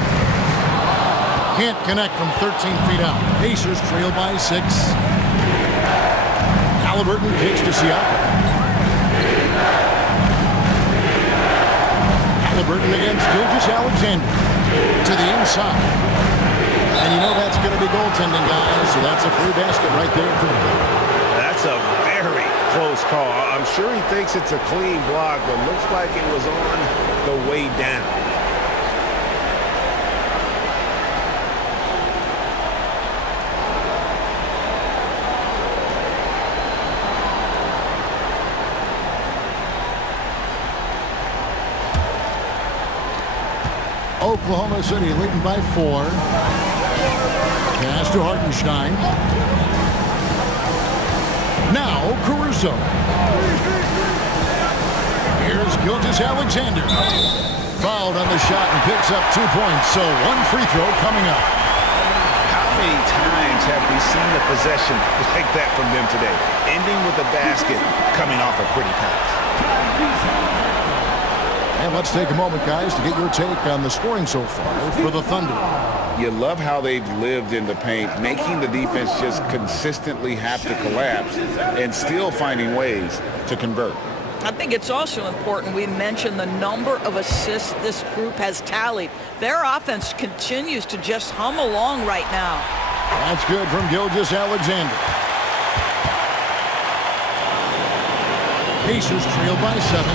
Can't connect from 13 feet out. Pacers trail by 6. Halliburton kicks to Siakam. Halliburton against Gilgeous-Alexander to the inside. And you know that's going to be goaltending, guys, so that's a free basket right there. That's a very close call. I'm sure he thinks it's a clean block, but looks like it was on the way down. Oklahoma City leading by 4. Pass to Hartenstein. Now Caruso. Here's Gilgeous-Alexander. Fouled on the shot and picks up 2 points. So 1 free throw coming up. How many times have we seen a possession like that from them today? Ending with a basket, coming off a pretty pass. And let's take a moment, guys, to get your take on the scoring so far for the Thunder. You love how they've lived in the paint, making the defense just consistently have to collapse and still finding ways to convert. I think it's also important we mention the number of assists this group has tallied. Their offense continues to just hum along right now. That's good from Gilgeous-Alexander. Pacers trail by 7.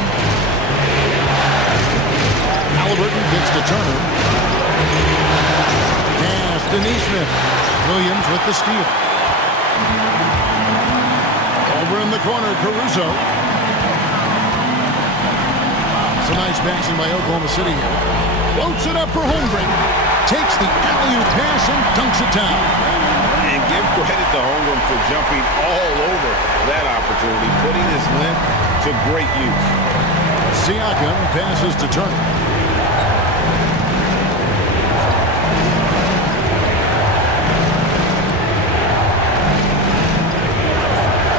Halliburton gets to Turner. Pass to Neesmith. Williams with the steal. Over in the corner, Caruso. Some nice passing by Oklahoma City here. Floats it up for Holmgren. Takes the alley-oop pass and dunks it down. And give credit to Holmgren for jumping all over that opportunity, putting his length to great use. Siakam passes to Turner.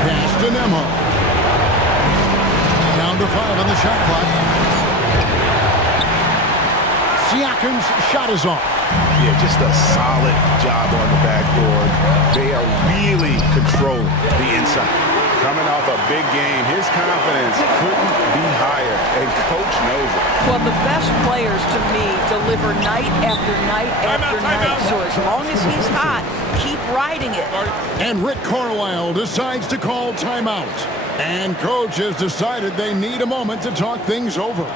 Pass to Nembhard. Now Down to 5 on the shot clock. Siakam's shot is off. Yeah, just a solid job on the backboard. They are really controlling the inside. Coming off a big game, his confidence couldn't be higher, and Coach knows it. Well, the best players, to me, deliver night after night after night. So as long as he's hot, keep riding it. And Rick Carlisle decides to call timeout. And Coach has decided they need a moment to talk things over.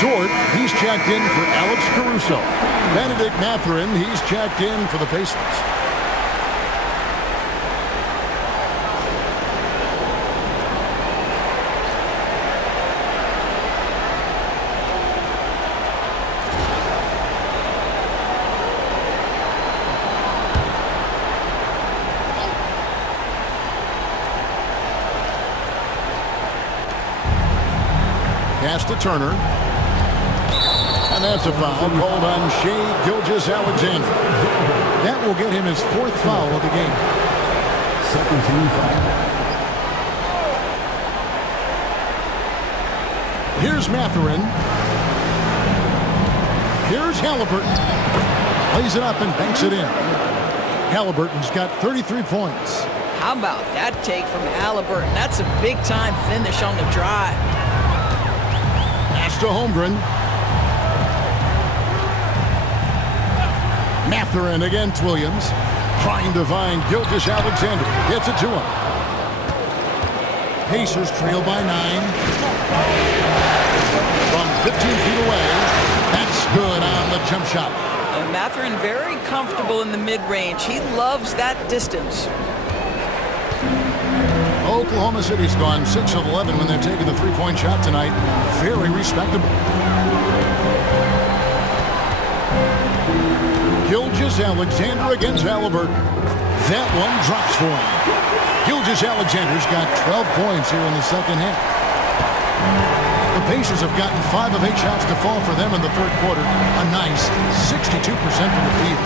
Dort, he's checked in for Alex Caruso. Benedict Mathurin, he's checked in for the Pacers. Pass to Turner. And that's a foul called on Shai Gilgeous-Alexander. That will get him his 4th foul of the game. Second team foul. Here's Mathurin. Here's Halliburton. Plays it up and banks it in. Halliburton's got 33 points. How about that take from Halliburton? That's a big-time finish on the drive. Pass to Holmgren. Mathurin against Williams. Trying to find Gilgeous-Alexander. Gets it to him. Pacers trail by 9. From 15 feet away. That's good on the jump shot. And Mathurin very comfortable in the mid-range. He loves that distance. Oklahoma City's gone 6 of 11 when they've taken the three-point shot tonight. Very respectable. Gilgeous-Alexander against Halliburton. That one drops for him. Gilgeous-Alexander's got 12 points here in the second half. The Pacers have gotten 5 of 8 shots to fall for them in the third quarter. A nice 62% from the field.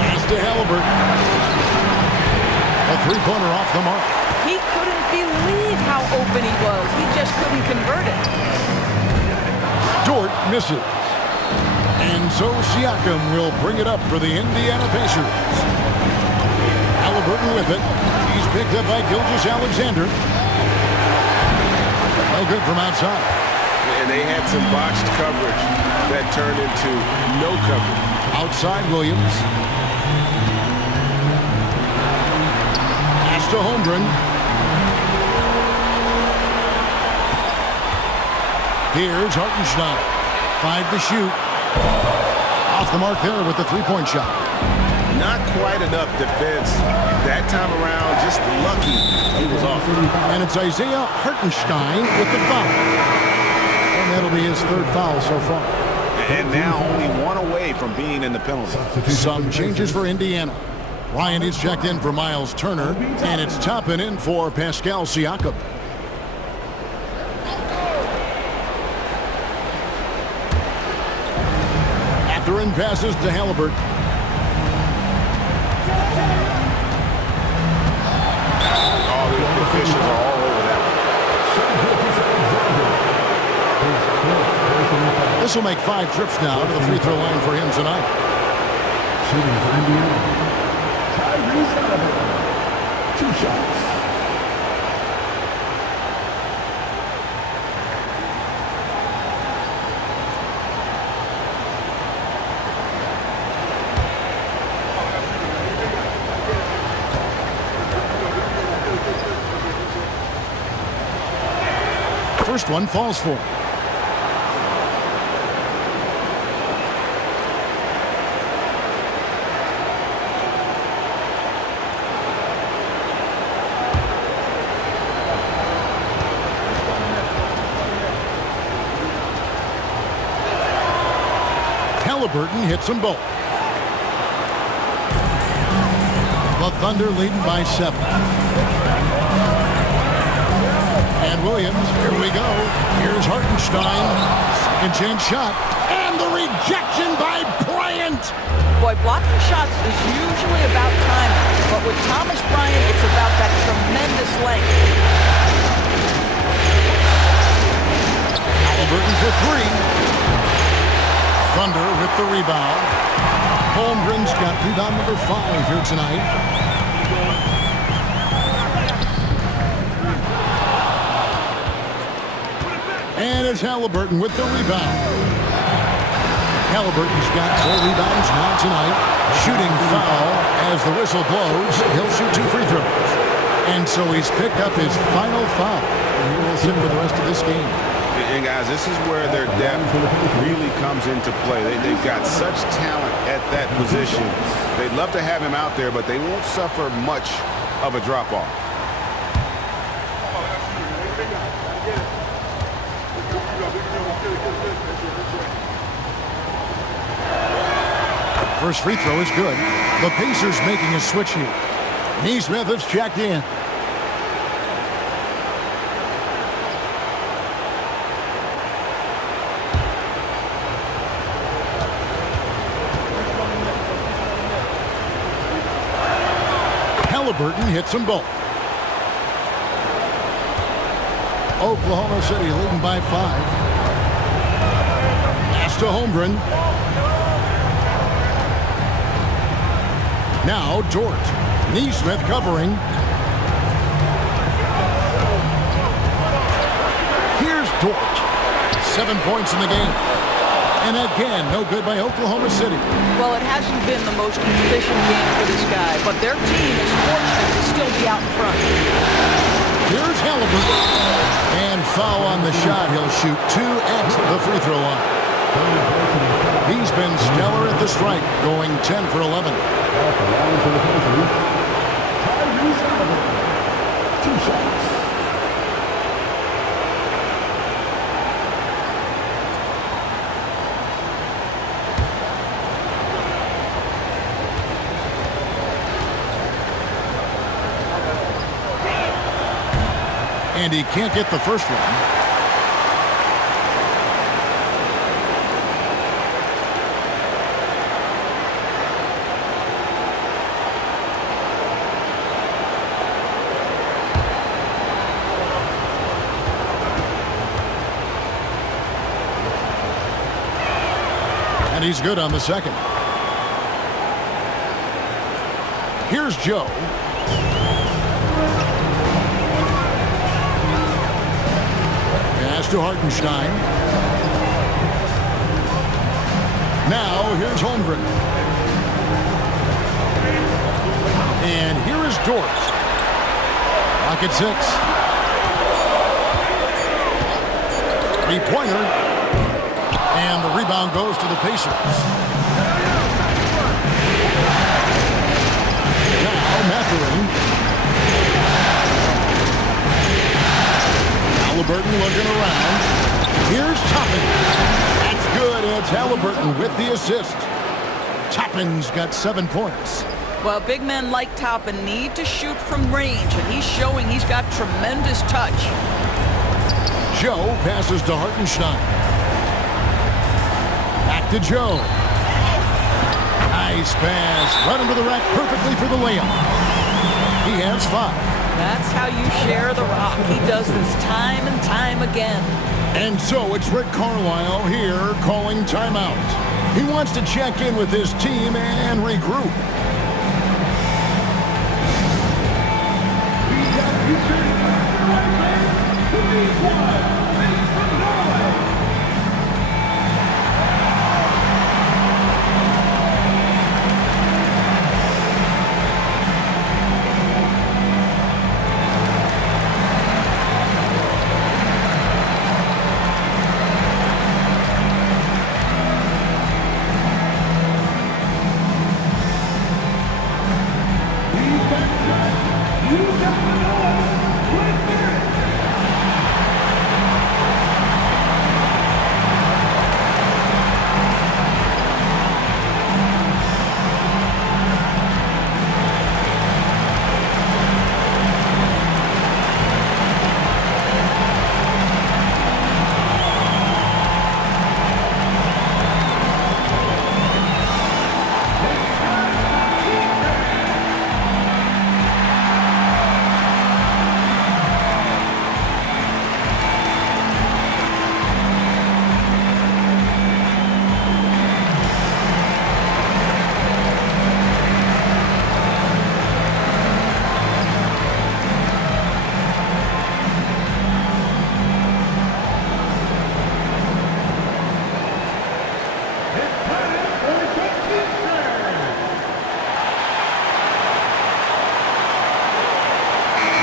Pass to Halliburton. A three-pointer off the mark. He couldn't believe how open he was. He just couldn't convert it. Dort misses. And so Siakam will bring it up for the Indiana Pacers. Halliburton with it. He's picked up by Gilgeous-Alexander. No good from outside. And they had some botched coverage that turned into no coverage. Outside Williams. Pass to Holmgren. Here's Hartenstein. 5 to shoot. Off the mark there with the three-point shot. Not quite enough defense. That time around, just lucky he was off. And it's Isaiah Hartenstein with the foul. And that'll be his 3rd foul so far. And now only 1 away from being in the penalty. Some changes for Indiana. Ryan is checked in for Miles Turner. And it's Toppin in for Pascal Siakam. Mathurin passes to Halliburton. Oh, the officials are all over that. This will make 5 trips now to the free throw line for him tonight. Shooting for Indiana. Tyrese Halliburton. 2 shots. First one falls for him. Halliburton hits them both. The Thunder leading by 7. And Williams, here we go. Here's Hartenstein. Second chance shot. And the rejection by Bryant. Boy, blocking shots is usually about timing, but with Thomas Bryant, it's about that tremendous length. Halliburton for 3. Thunder with the rebound. Holmgren's got rebound number 5 here tonight. And it's Halliburton with the rebound. Halliburton's got 4 rebounds now tonight. Shooting foul as the whistle blows. He'll shoot 2 free throws. And so he's picked up his final foul. And he will sit for the rest of this game. And guys, this is where their depth really comes into play. They've got such talent at that position. They'd love to have him out there, but they won't suffer much of a drop-off. First free throw is good. The Pacers making a switch here. Neesmith has checked in. Halliburton hits them both. Oklahoma City leading by 5. Pass to Holmgren. Now Dort. Neesmith covering. Here's Dort. 7 points in the game. And again, no good by Oklahoma City. Well, it hasn't been the most efficient game for this guy, but their team is fortunate to still be out in front. Here's Halliburton. And foul on the shot. He'll shoot 2 at the free throw line. He's been stellar at the strike, going 10 for 11. At the line for the Pacers. Tyrese Halliburton. 2 shots. And he can't get the first one. And he's good on the second. Here's Joe. Pass to Hartenstein. Now here's Holmgren. And here is Dort. Rocket 6. 3-pointer. And the rebound goes to the Pacers. Now Mathurin. Halliburton looking around. Here's Toppin. That's good. It's Halliburton with the assist. Toppin's got 7 points. Well, big men like Toppin need to shoot from range, and he's showing he's got tremendous touch. Joe passes to Hartenstein. Back to Joe. Nice pass. Right under the rack perfectly for the layup. He has 5. That's how you share the rock. He does this time and time again. And so it's Rick Carlisle here calling timeout. He wants to check in with his team and regroup.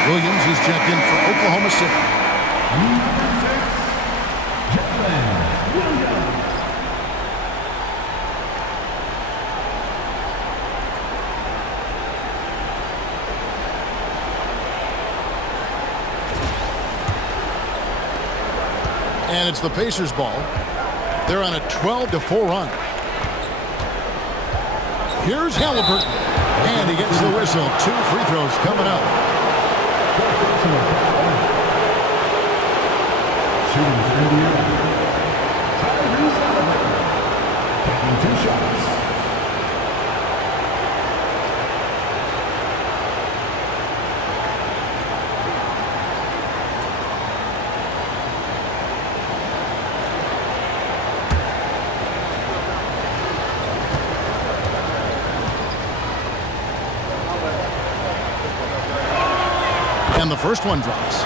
Williams is checked in for Oklahoma City. Number 6, Jalen Williams. And it's the Pacers ball. They're on a 12-4 run. Here's Halliburton. And he gets the whistle. 2 free throws coming up. Shooting for Indiana. Tyrese Halliburton taking 2 shots. And the first one drops.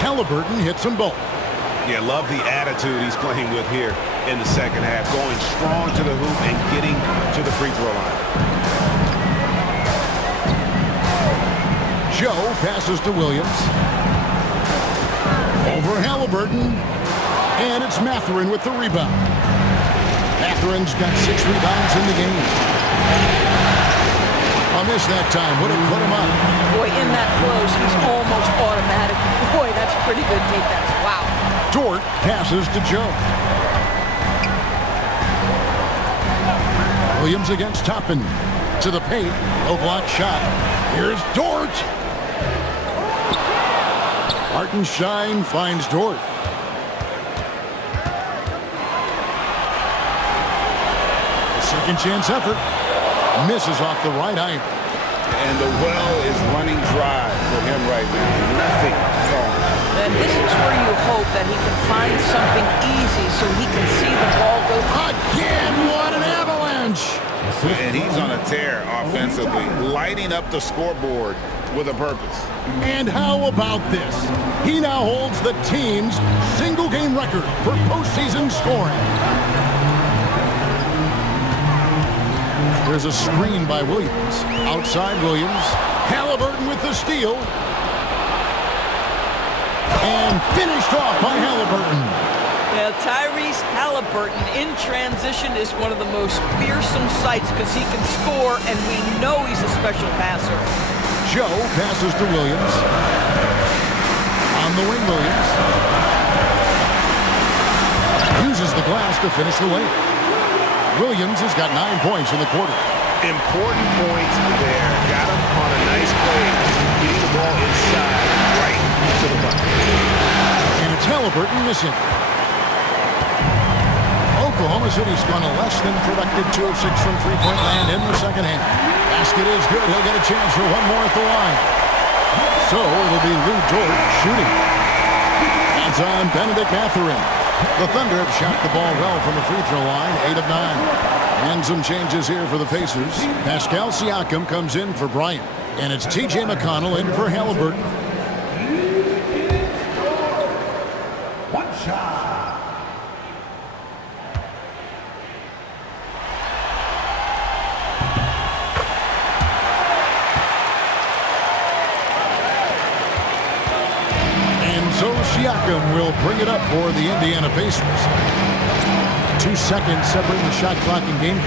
Halliburton hits them both. Yeah, love the attitude he's playing with here in the second half, going strong to the hoop and getting to the free throw line. Joe passes to Williams. Over Halliburton. And it's Mathurin with the rebound. Mathurin's got 6 rebounds in the game. A miss that time. Would have put him up. Boy, in that close, he's almost automatic. Boy, that's pretty good defense. Wow. Dort passes to Joe. Williams against Toppin. To the paint. No block shot. Here's Dort. Hartenstein finds Dort. A second chance effort. Misses off the right iron. And the well is running dry for him right now. Nothing falling. And this is where you hope that he can find something easy so he can see the ball go. Again, what an avalanche! And he's on a tear offensively, lighting up the scoreboard with a purpose. And how about this? He now holds the team's single-game record for postseason scoring. There's a screen by Williams. Outside Williams. Halliburton with the steal. And finished off by Halliburton. Yeah, Tyrese Halliburton in transition is one of the most fearsome sights because he can score, and we know he's a special passer. Joe passes to Williams. On the wing, Williams. Uses the glass to finish the layup. Williams has got 9 points in the quarter. Important points there. Got him on a nice play. Getting the ball inside, right to the bucket. And it's Halliburton missing. Oklahoma City's gone a less than productive 2 of 6 from three-point land in the second half. Basket is good. He'll get a chance for one more at the line. So it'll be Lou Dort shooting. That's on Benedict Mathurin. The Thunder have shot the ball well from the free throw line, 8 of 9. And some changes here for the Pacers. Pascal Siakam comes in for Bryant. And it's T.J. McConnell in for Halliburton. One shot. So Siakam will bring it up for the Indiana Pacers. 2 seconds separating the shot clock in game.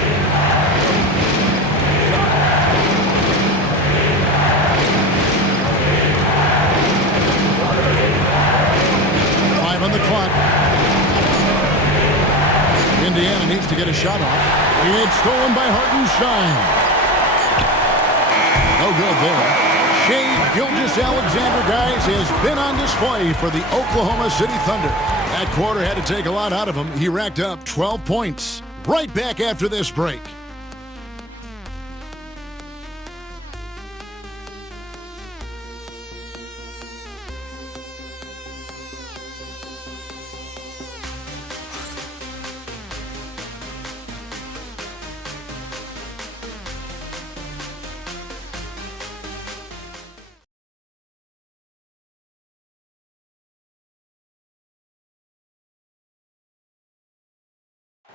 5 on the clock. Indiana needs to get a shot off. It's stolen by Hartenstein. No good there. Shai Gilgeous-Alexander, guys, has been on display for the Oklahoma City Thunder. That quarter had to take a lot out of him. He racked up 12 points. Right back after this break.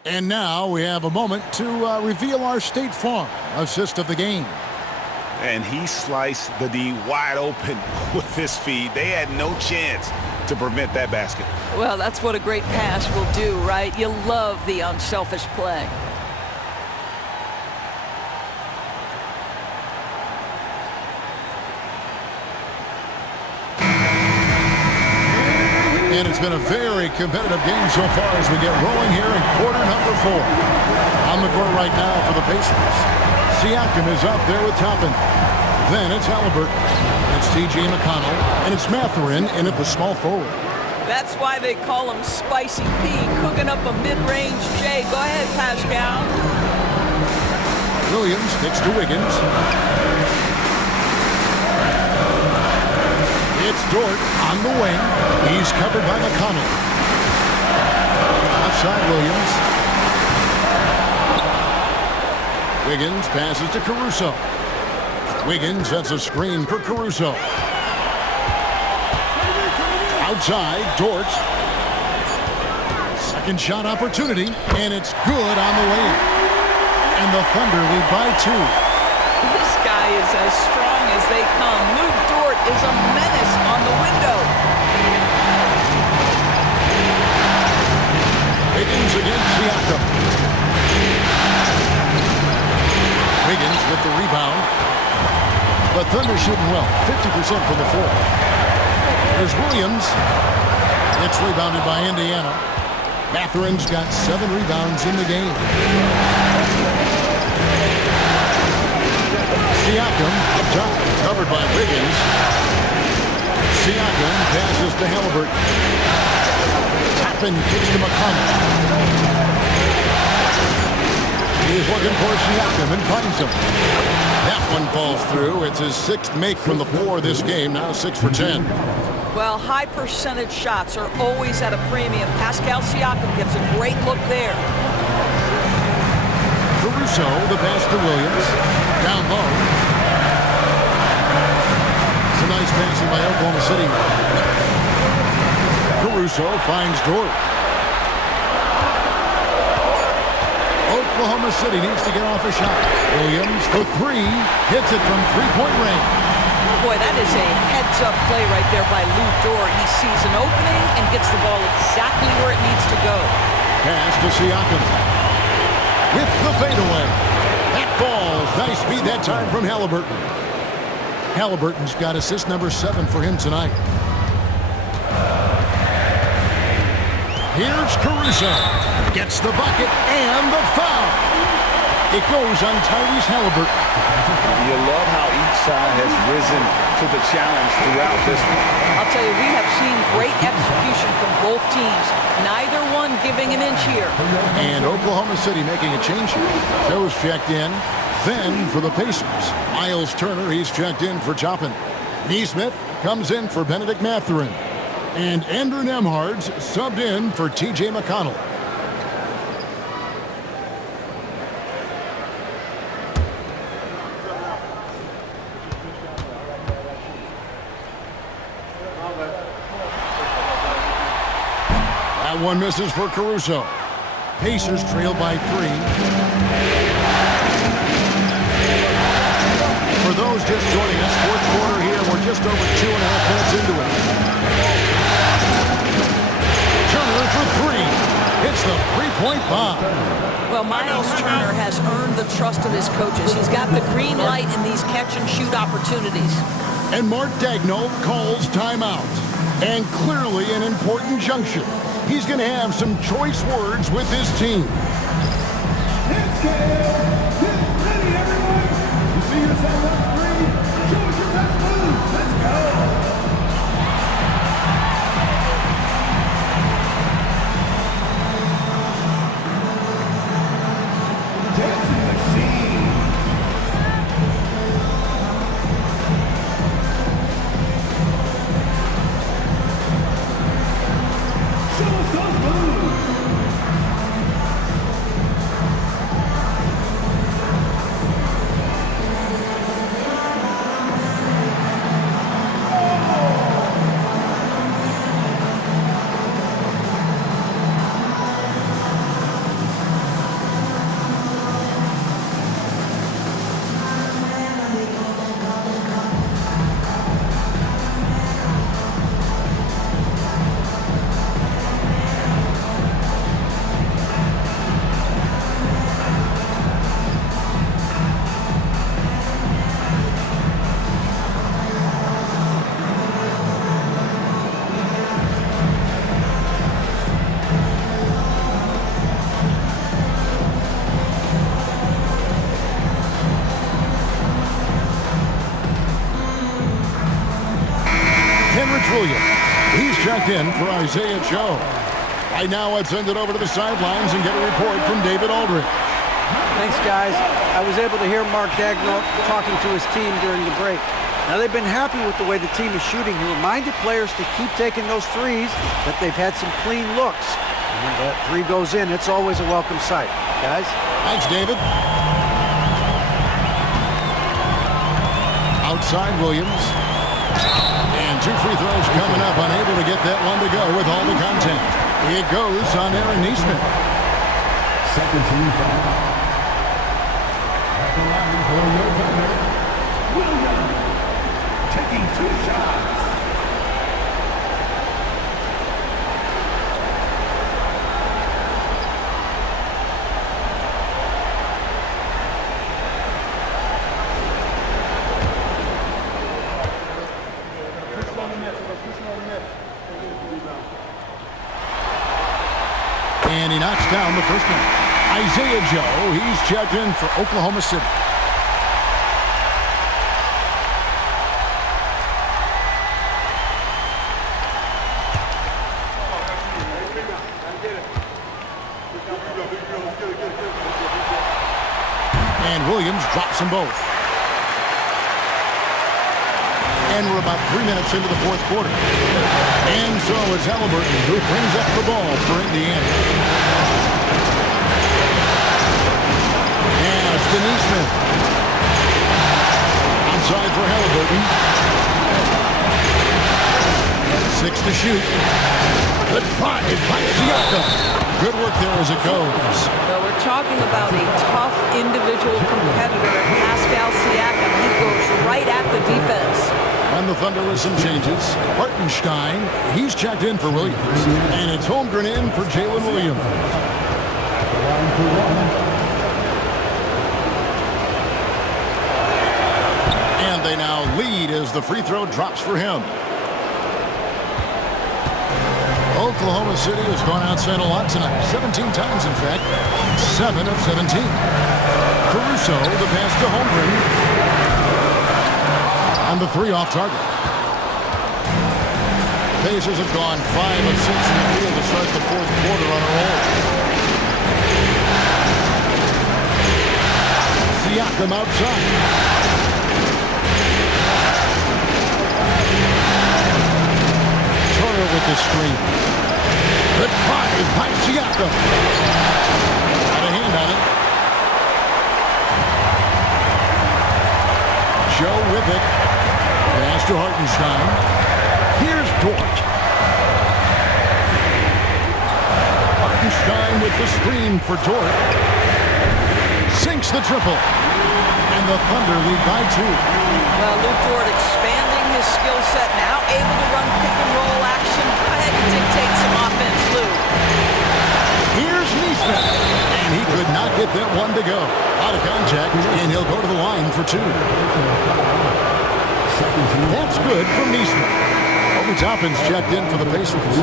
And now we have a moment to reveal our State Farm assist of the game. And he sliced the D wide open with his feed. They had no chance to prevent that basket. Well, that's what a great pass will do, right? You love the unselfish play. And it's been a very competitive game so far as we get rolling here in quarter number 4. On the court right now for the Pacers. Siakam is up there with Toppin. Then it's Halliburton. It's T.J. McConnell. And it's Mathurin in at the small forward. That's why they call him Spicy P, cooking up a mid-range J. Go ahead, Pascal. Williams kicks to Wiggins. It's Dort on the wing. He's covered by McConnell. Outside Williams. Wiggins passes to Caruso. Wiggins sets a screen for Caruso. Outside, Dort. Second shot opportunity, and it's good on the way in. And the Thunder lead by 2. This guy is as strong as they come. Lou Dort is a menace on the window. Wiggins against Siakam. Wiggins with the rebound. The Thunder shooting well, 50% from the floor. There's Williams. It's rebounded by Indiana. Mathurin's got 7 rebounds in the game. Siakam up top, covered by Wiggins. Siakam passes to Halliburton. Toppin kicks to McConnell. He's looking for Siakam and finds him. That one falls through. It's his 6th make from the floor this game, now 6 for 10. Well, high percentage shots are always at a premium. Pascal Siakam gets a great look there. Caruso, the pass to Williams. Down low. It's a nice passing by Oklahoma City. Caruso finds Dort. Oklahoma City needs to get off a shot. Williams for 3. Hits it from three-point range. Boy, that is a heads-up play right there by Lou Dort. He sees an opening and gets the ball exactly where it needs to go. Pass to Siakam. With the fadeaway. That falls. Nice speed that time from Halliburton. Halliburton's got assist number 7 for him tonight. Here's Caruso. Gets the bucket and the foul. It goes on Tyrese Halliburton. You love how each side has risen to the challenge throughout this one. I'll tell you, we have seen great execution from both teams. Neither one giving an inch here. And Oklahoma City making a change here. Joe's checked in. Then for the Pacers, Miles Turner, he's checked in for Toppin. Neesmith comes in for Benedict Mathurin. And Andrew Nembhard's subbed in for T.J. McConnell. That one misses for Caruso. Pacers trail by 3. For those just joining us, fourth quarter here, we're just over 2.5 minutes into it. Turner for 3. Hits the three-point bomb. Well, Miles Turner has earned the trust of his coaches. He's got the green light in these catch-and-shoot opportunities. And Mark Daigneault calls timeout. And clearly an important junction. He's going to have some choice words with his team. Let's get ready, everyone. You see yourself on screen? Show us your best moves. Let's go. Dancing machine. Show us those moves. He's checked in for Isaiah Joe. Right now, let's send it over to the sidelines and get a report from David Aldridge. Thanks, guys. I was able to hear Mark Daigneault talking to his team during the break. Now, they've been happy with the way the team is shooting. He reminded players to keep taking those threes, that they've had some clean looks. And when that three goes in, it's always a welcome sight. Guys? Thanks, David. Outside Williams. And 2 free throws coming up, unable to get that one to go with all the contact. It goes on Aaron Neesmith. Second team foul. At the line for your partner, Williams, taking 2 shots. And he knocks down the first one. Isaiah Joe, he's checked in for Oklahoma City. And Williams drops them both. And we're about 3 minutes into the fourth quarter. And so it's Halliburton who brings up the ball for Indiana. And it's Neesmith. Outside for Halliburton. 6 to shoot. Good drive by Siakam. Good work there as it goes. Well, we're talking about a tough individual competitor, Pascal Siakam. He goes right at the defense. On the Thunder with some changes. Hartenstein, he's checked in for Williams. And it's Holmgren in for Jalen Williams. And they now lead as the free throw drops for him. Oklahoma City has gone outside a lot tonight. 17 times, in fact. 7 of 17. Caruso, the pass to Holmgren. On the 3 off target. Pacers have gone 5 of 6 in the field to start the 4th quarter on a roll. Siakam outside. Turner with the screen. Good drive by Siakam. Got a hand on it. Joe with it. Pass to Hartenstein. Here's Dort. Hartenstein with the screen for Dort. Sinks the triple. And the Thunder lead by 2. Well, Lou Dort expanding his skill set now, able to run pick and roll action. Go ahead and dictate some offense, Lou. Here's Neesmith. And he could not get that one to go. Out of contact, and he'll go to the line for 2. That's good for Neesmith. Obi Toppin's checked in for the Pacers.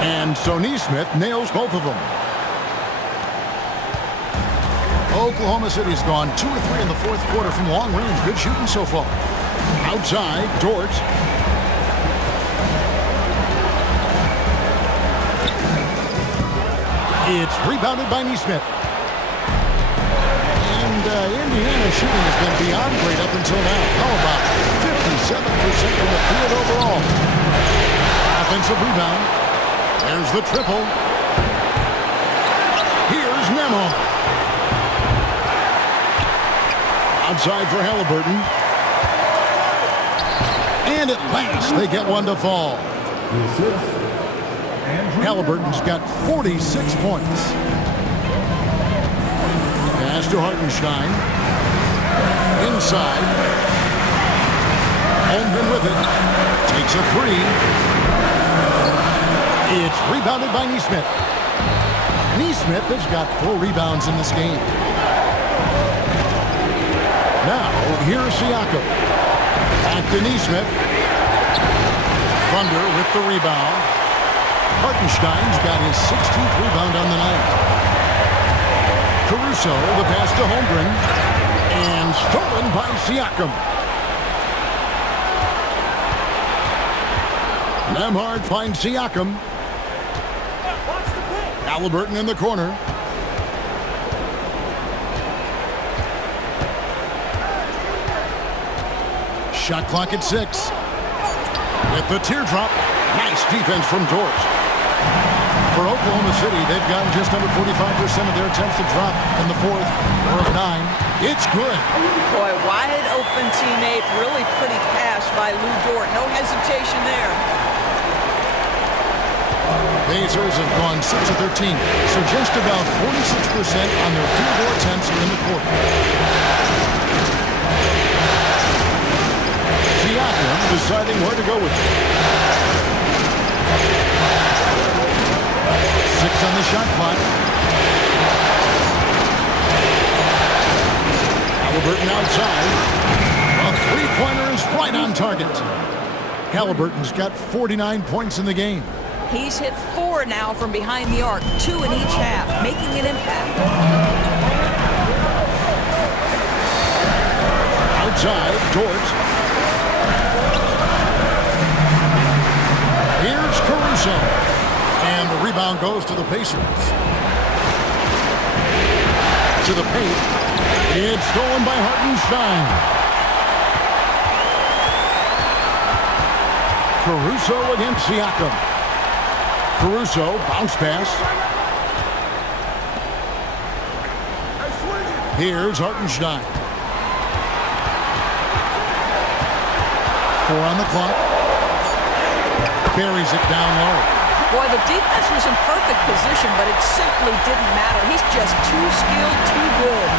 And so Neesmith nails both of them. Oklahoma City's gone 2 of 3 in the 4th quarter from long range. Good shooting so far. Outside, Dort. It's rebounded by Neesmith. And Indiana's shooting has been beyond great up until now. How about 57% from the field overall? Offensive rebound. There's the triple. Here's Nemo. Outside for Halliburton. And at last, they get one to fall. Halliburton's got 46 points. Pass to Hartenstein. Inside. Holmgren with it. Takes a 3. It's rebounded by Neesmith. Neesmith has got 4 rebounds in this game. Now, here's Siakam. Back to Neesmith. Thunder with the rebound. Hartenstein's got his 16th rebound on the night. Caruso, the pass to Holmgren. And stolen by Siakam. Nembhard finds Siakam. Halliburton in the corner. Shot clock at 6. With the teardrop. Nice defense from Dort. For Oklahoma City, they've gotten just under 45% of their attempts to drop in the 4th, 4 of 9. It's good. Boy, wide open teammate. Really pretty pass by Lou Dort. No hesitation there. Pacers have gone 6 of 13, so just about 46% on their field goal attempts in the quarter. Siakam deciding where to go with it. 6 on the shot clock. Halliburton outside. A 3-pointer is right on target. Halliburton's got 49 points in the game. He's hit 4 now from behind the arc, 2 in each half, making an impact. Outside, Dort. Here's Caruso. And the rebound goes to the Pacers. To the paint. It's stolen by Hartenstein. Caruso against Siakam. Caruso, bounce pass. Here's Hartenstein. 4 on the clock. Buries it down low. Boy, the defense was in perfect position, but it simply didn't matter. He's just too skilled, too good.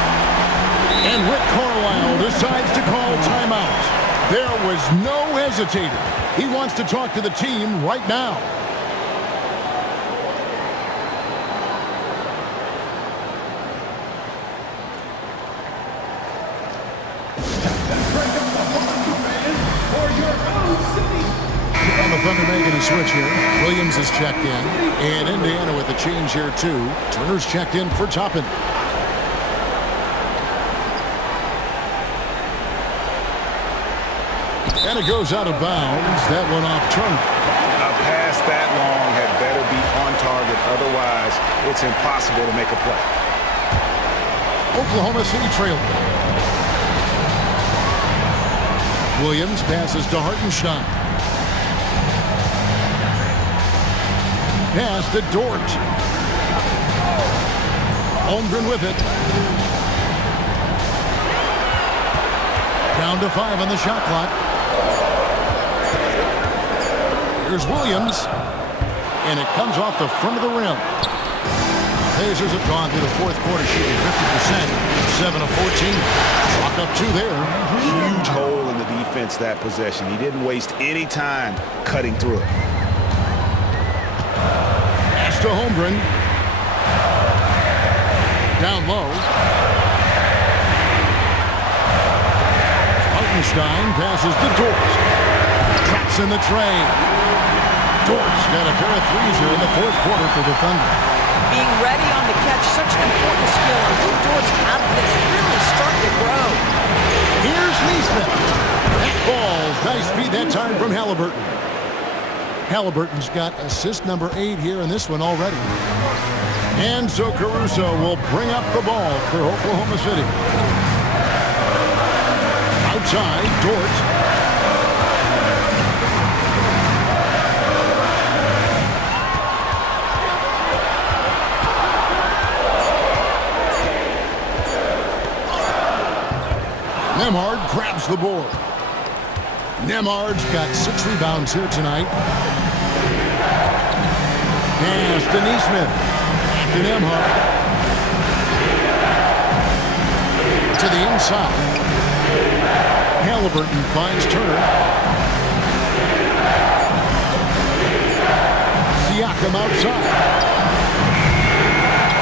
And Rick Carlisle decides to call timeout. There was no hesitating. He wants to talk to the team right now. On the Thunder making a switch here. Williams is checked in. And Indiana with a change here, too. Turner's checked in for Toppin. And it goes out of bounds. That one off Turner. A pass that long had better be on target. Otherwise, it's impossible to make a play. Oklahoma City trailing. Williams passes to Hartenstein. Pass to Dort. Holmgren with it. Down to 5 on the shot clock. Here's Williams. And it comes off the front of the rim. Pacers have gone through the fourth quarter shooting 50%. 7 of 14. Clock up 2 there. Huge hole in the defense that possession. He didn't waste any time cutting through it. Pass to Holmgren. Down low. Hartenstein passes to Dort. Traps in the tray. Dort's got a pair of threes here in the fourth quarter for the Thunder. Being ready on the catch, such an important skill, and Luke Dort's confidence really starting to grow. Here's Neesmith. That ball's nice feed that time from Halliburton. Halliburton's got assist number 8 here in this one already. And so Caruso will bring up the ball for Oklahoma City. Outside, Dort. Nembhard grabs the board. Nembhard's got 6 rebounds here tonight. Pass to Neesmith. To Nembhard. To the inside. Halliburton finds Turner. Siakam outside.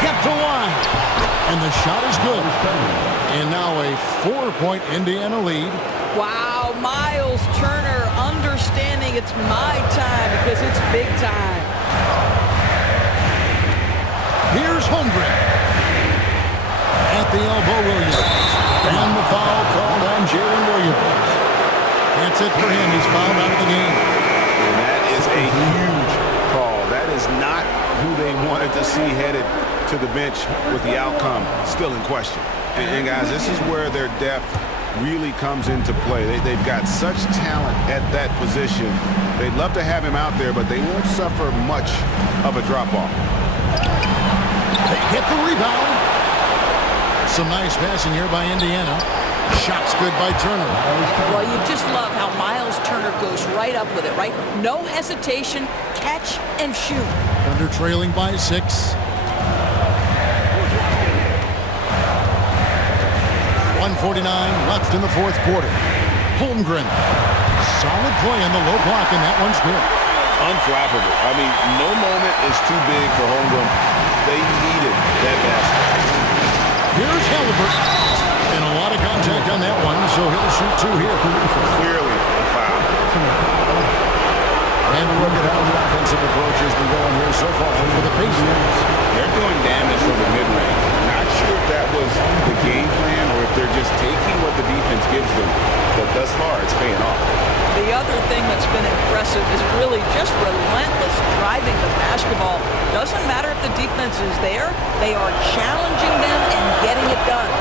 Kept alive. And the shot is good. And now a 4-point Indiana lead. Wow, Miles Turner understanding it's my time because it's big time. Here's Holmgren. At the elbow, Williams. And the foul called on Jalen Williams. That's it for him. He's fouled out of the game. And that is a huge call. That is not who they wanted to see headed to the bench with the outcome still in question. And guys, this is where their depth really comes into play. They've got such talent at that position. They'd love to have him out there, but they won't suffer much of a drop-off. They get the rebound. Some nice passing here by Indiana. Shot's good by Turner. Well, you just love how Miles Turner goes right up with it, right? No hesitation, catch and shoot. Thunder trailing by 6. 1:49 left in the fourth quarter. Holmgren. Solid play in the low block, and that one's good. Unflappable. I mean, no moment is too big for Holmgren. They needed that basket. Here's Halliburton. And a lot of contact on that one, so he'll shoot 2 here. Clearly a foul. And look at how the offensive approach has been going here so far for the Pacers. They're doing damage from the mid-range. Not sure if that was the game plan or if they're just taking what the defense gives them. But thus far, it's paying off. The other thing that's been impressive is really just relentless driving the basketball. Doesn't matter if the defense is there. They are challenging them and getting it done.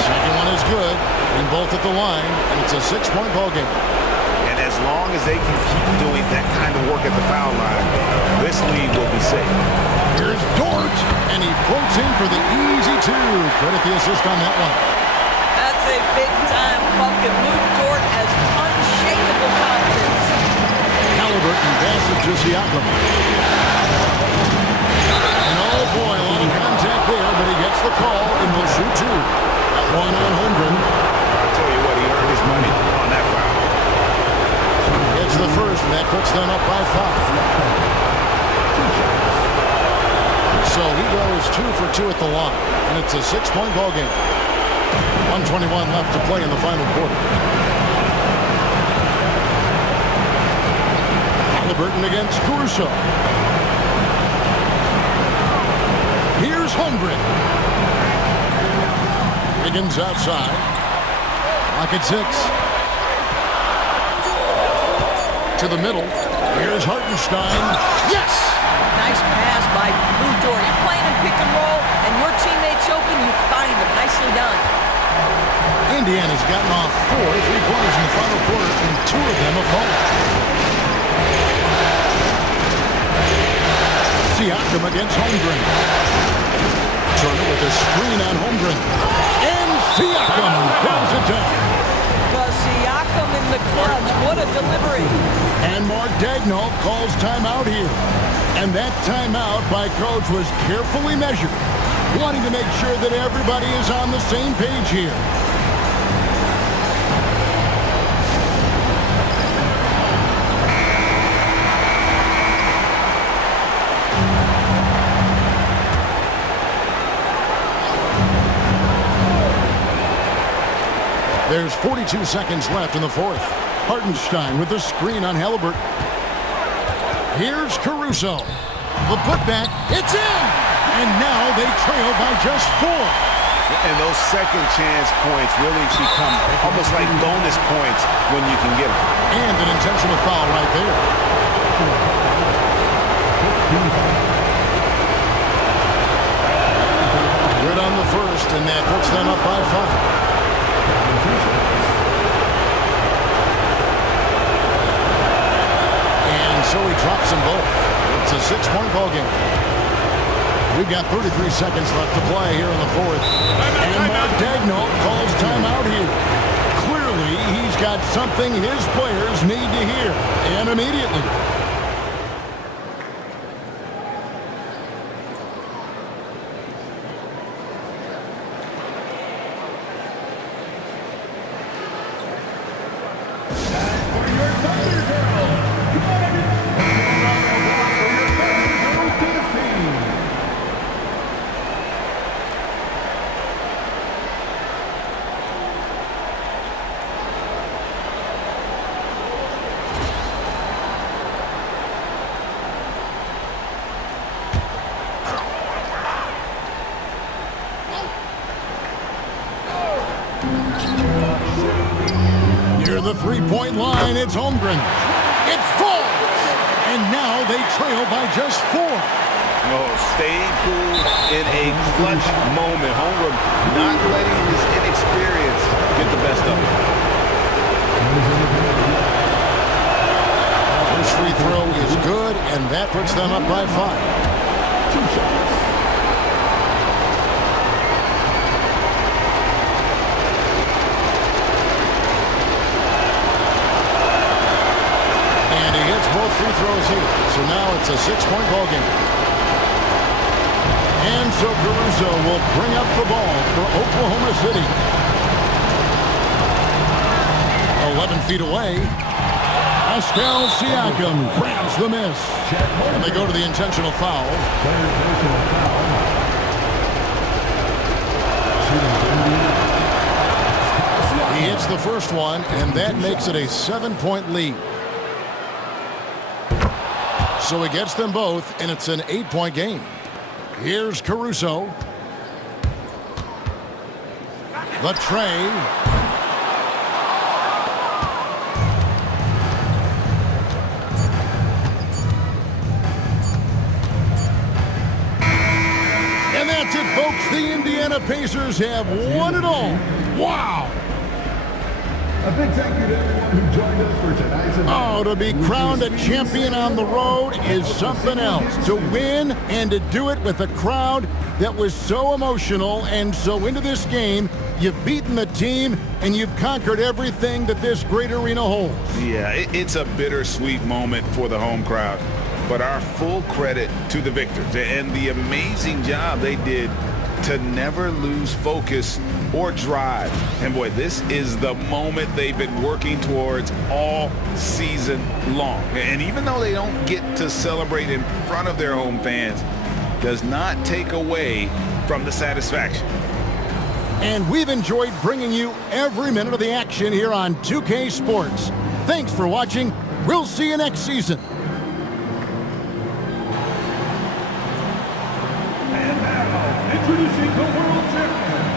Second one is good. And both at the line. And it's a 6-point ball game. And as long as they can keep doing that kind of work at the foul line, this lead will be safe. Here's Dort, and he floats in for the easy 2. Credit the assist on that one. That's a big-time bucket. Luke Dort has unshakable confidence. Halliburton passes to Siakam. And oh boy, a lot of contact there, but he gets the call, and will shoot 2. That one on Holmgren. I'll tell you what, he earned his money on that foul. It's the first, and that puts them up by 5. So he goes 2 for 2 at the line, and it's a 6-point ball game. 1:21 left to play in the final quarter. Halliburton against Caruso. Here's Holmgren. Higgins outside. Lock at 6. To the middle. Here's Hartenstein. Yes! Nice pass by Blue. You're playing in pick and roll, and your teammate's open, you find them. Nicely done. Indiana's gotten off 4 3-pointers in the final quarter, and 2 of them have fallen. Siakam against Holmgren. Turner with a screen on Holmgren. And Siakam throws it down. Well, Siakam in the clutch. What a delivery. And Mark Daigneault calls timeout here. And that timeout by coach was carefully measured, wanting to make sure that everybody is on the same page here. There's 42 seconds left in the fourth. Hartenstein with the screen on Halliburton. Here's Caruso. The putback, it's in! And now they trail by just 4. And those second chance points really become almost like bonus points when you can get them. And an intentional foul right there. Good on the first, and that puts them up by 5. And so he drops them both. It's a 6-point ball game. We've got 33 seconds left to play here in the fourth. And Mark Daigneault calls timeout here. Clearly, he's got something his players need to hear, and immediately. Near the three-point line, it's Holmgren. It falls! And now they trail by just 4. Oh, staying cool in a clutch moment. Holmgren not letting his inexperience get the best of him. First free throw is good, and that puts them up by 5. 2 shots. And he hits both free throws here. So now it's a 6-point ball game. And so Caruso will bring up the ball for Oklahoma City. 11 feet away. Pascal Siakam grabs the miss. And they go to the intentional foul. He hits the first one, and that makes it a 7-point lead. So he gets them both, and it's an 8-point game. Here's Caruso. The tray. And that's it, folks. The Indiana Pacers have won it all. Wow. A big thank you to everyone who joined us for tonight's event. Oh, to be crowned a champion on the road is something else. To win and to do it with a crowd that was so emotional and so into this game, you've beaten the team and you've conquered everything that this great arena holds. Yeah, it's a bittersweet moment for the home crowd. But our full credit to the victors and the amazing job they did to never lose focus or drive. And boy, this is the moment they've been working towards all season long. And even though they don't get to celebrate in front of their home fans, does not take away from the satisfaction. And we've enjoyed bringing you every minute of the action here on 2K Sports. Thanks for watching. We'll see you next season. And now, introducing the world champion,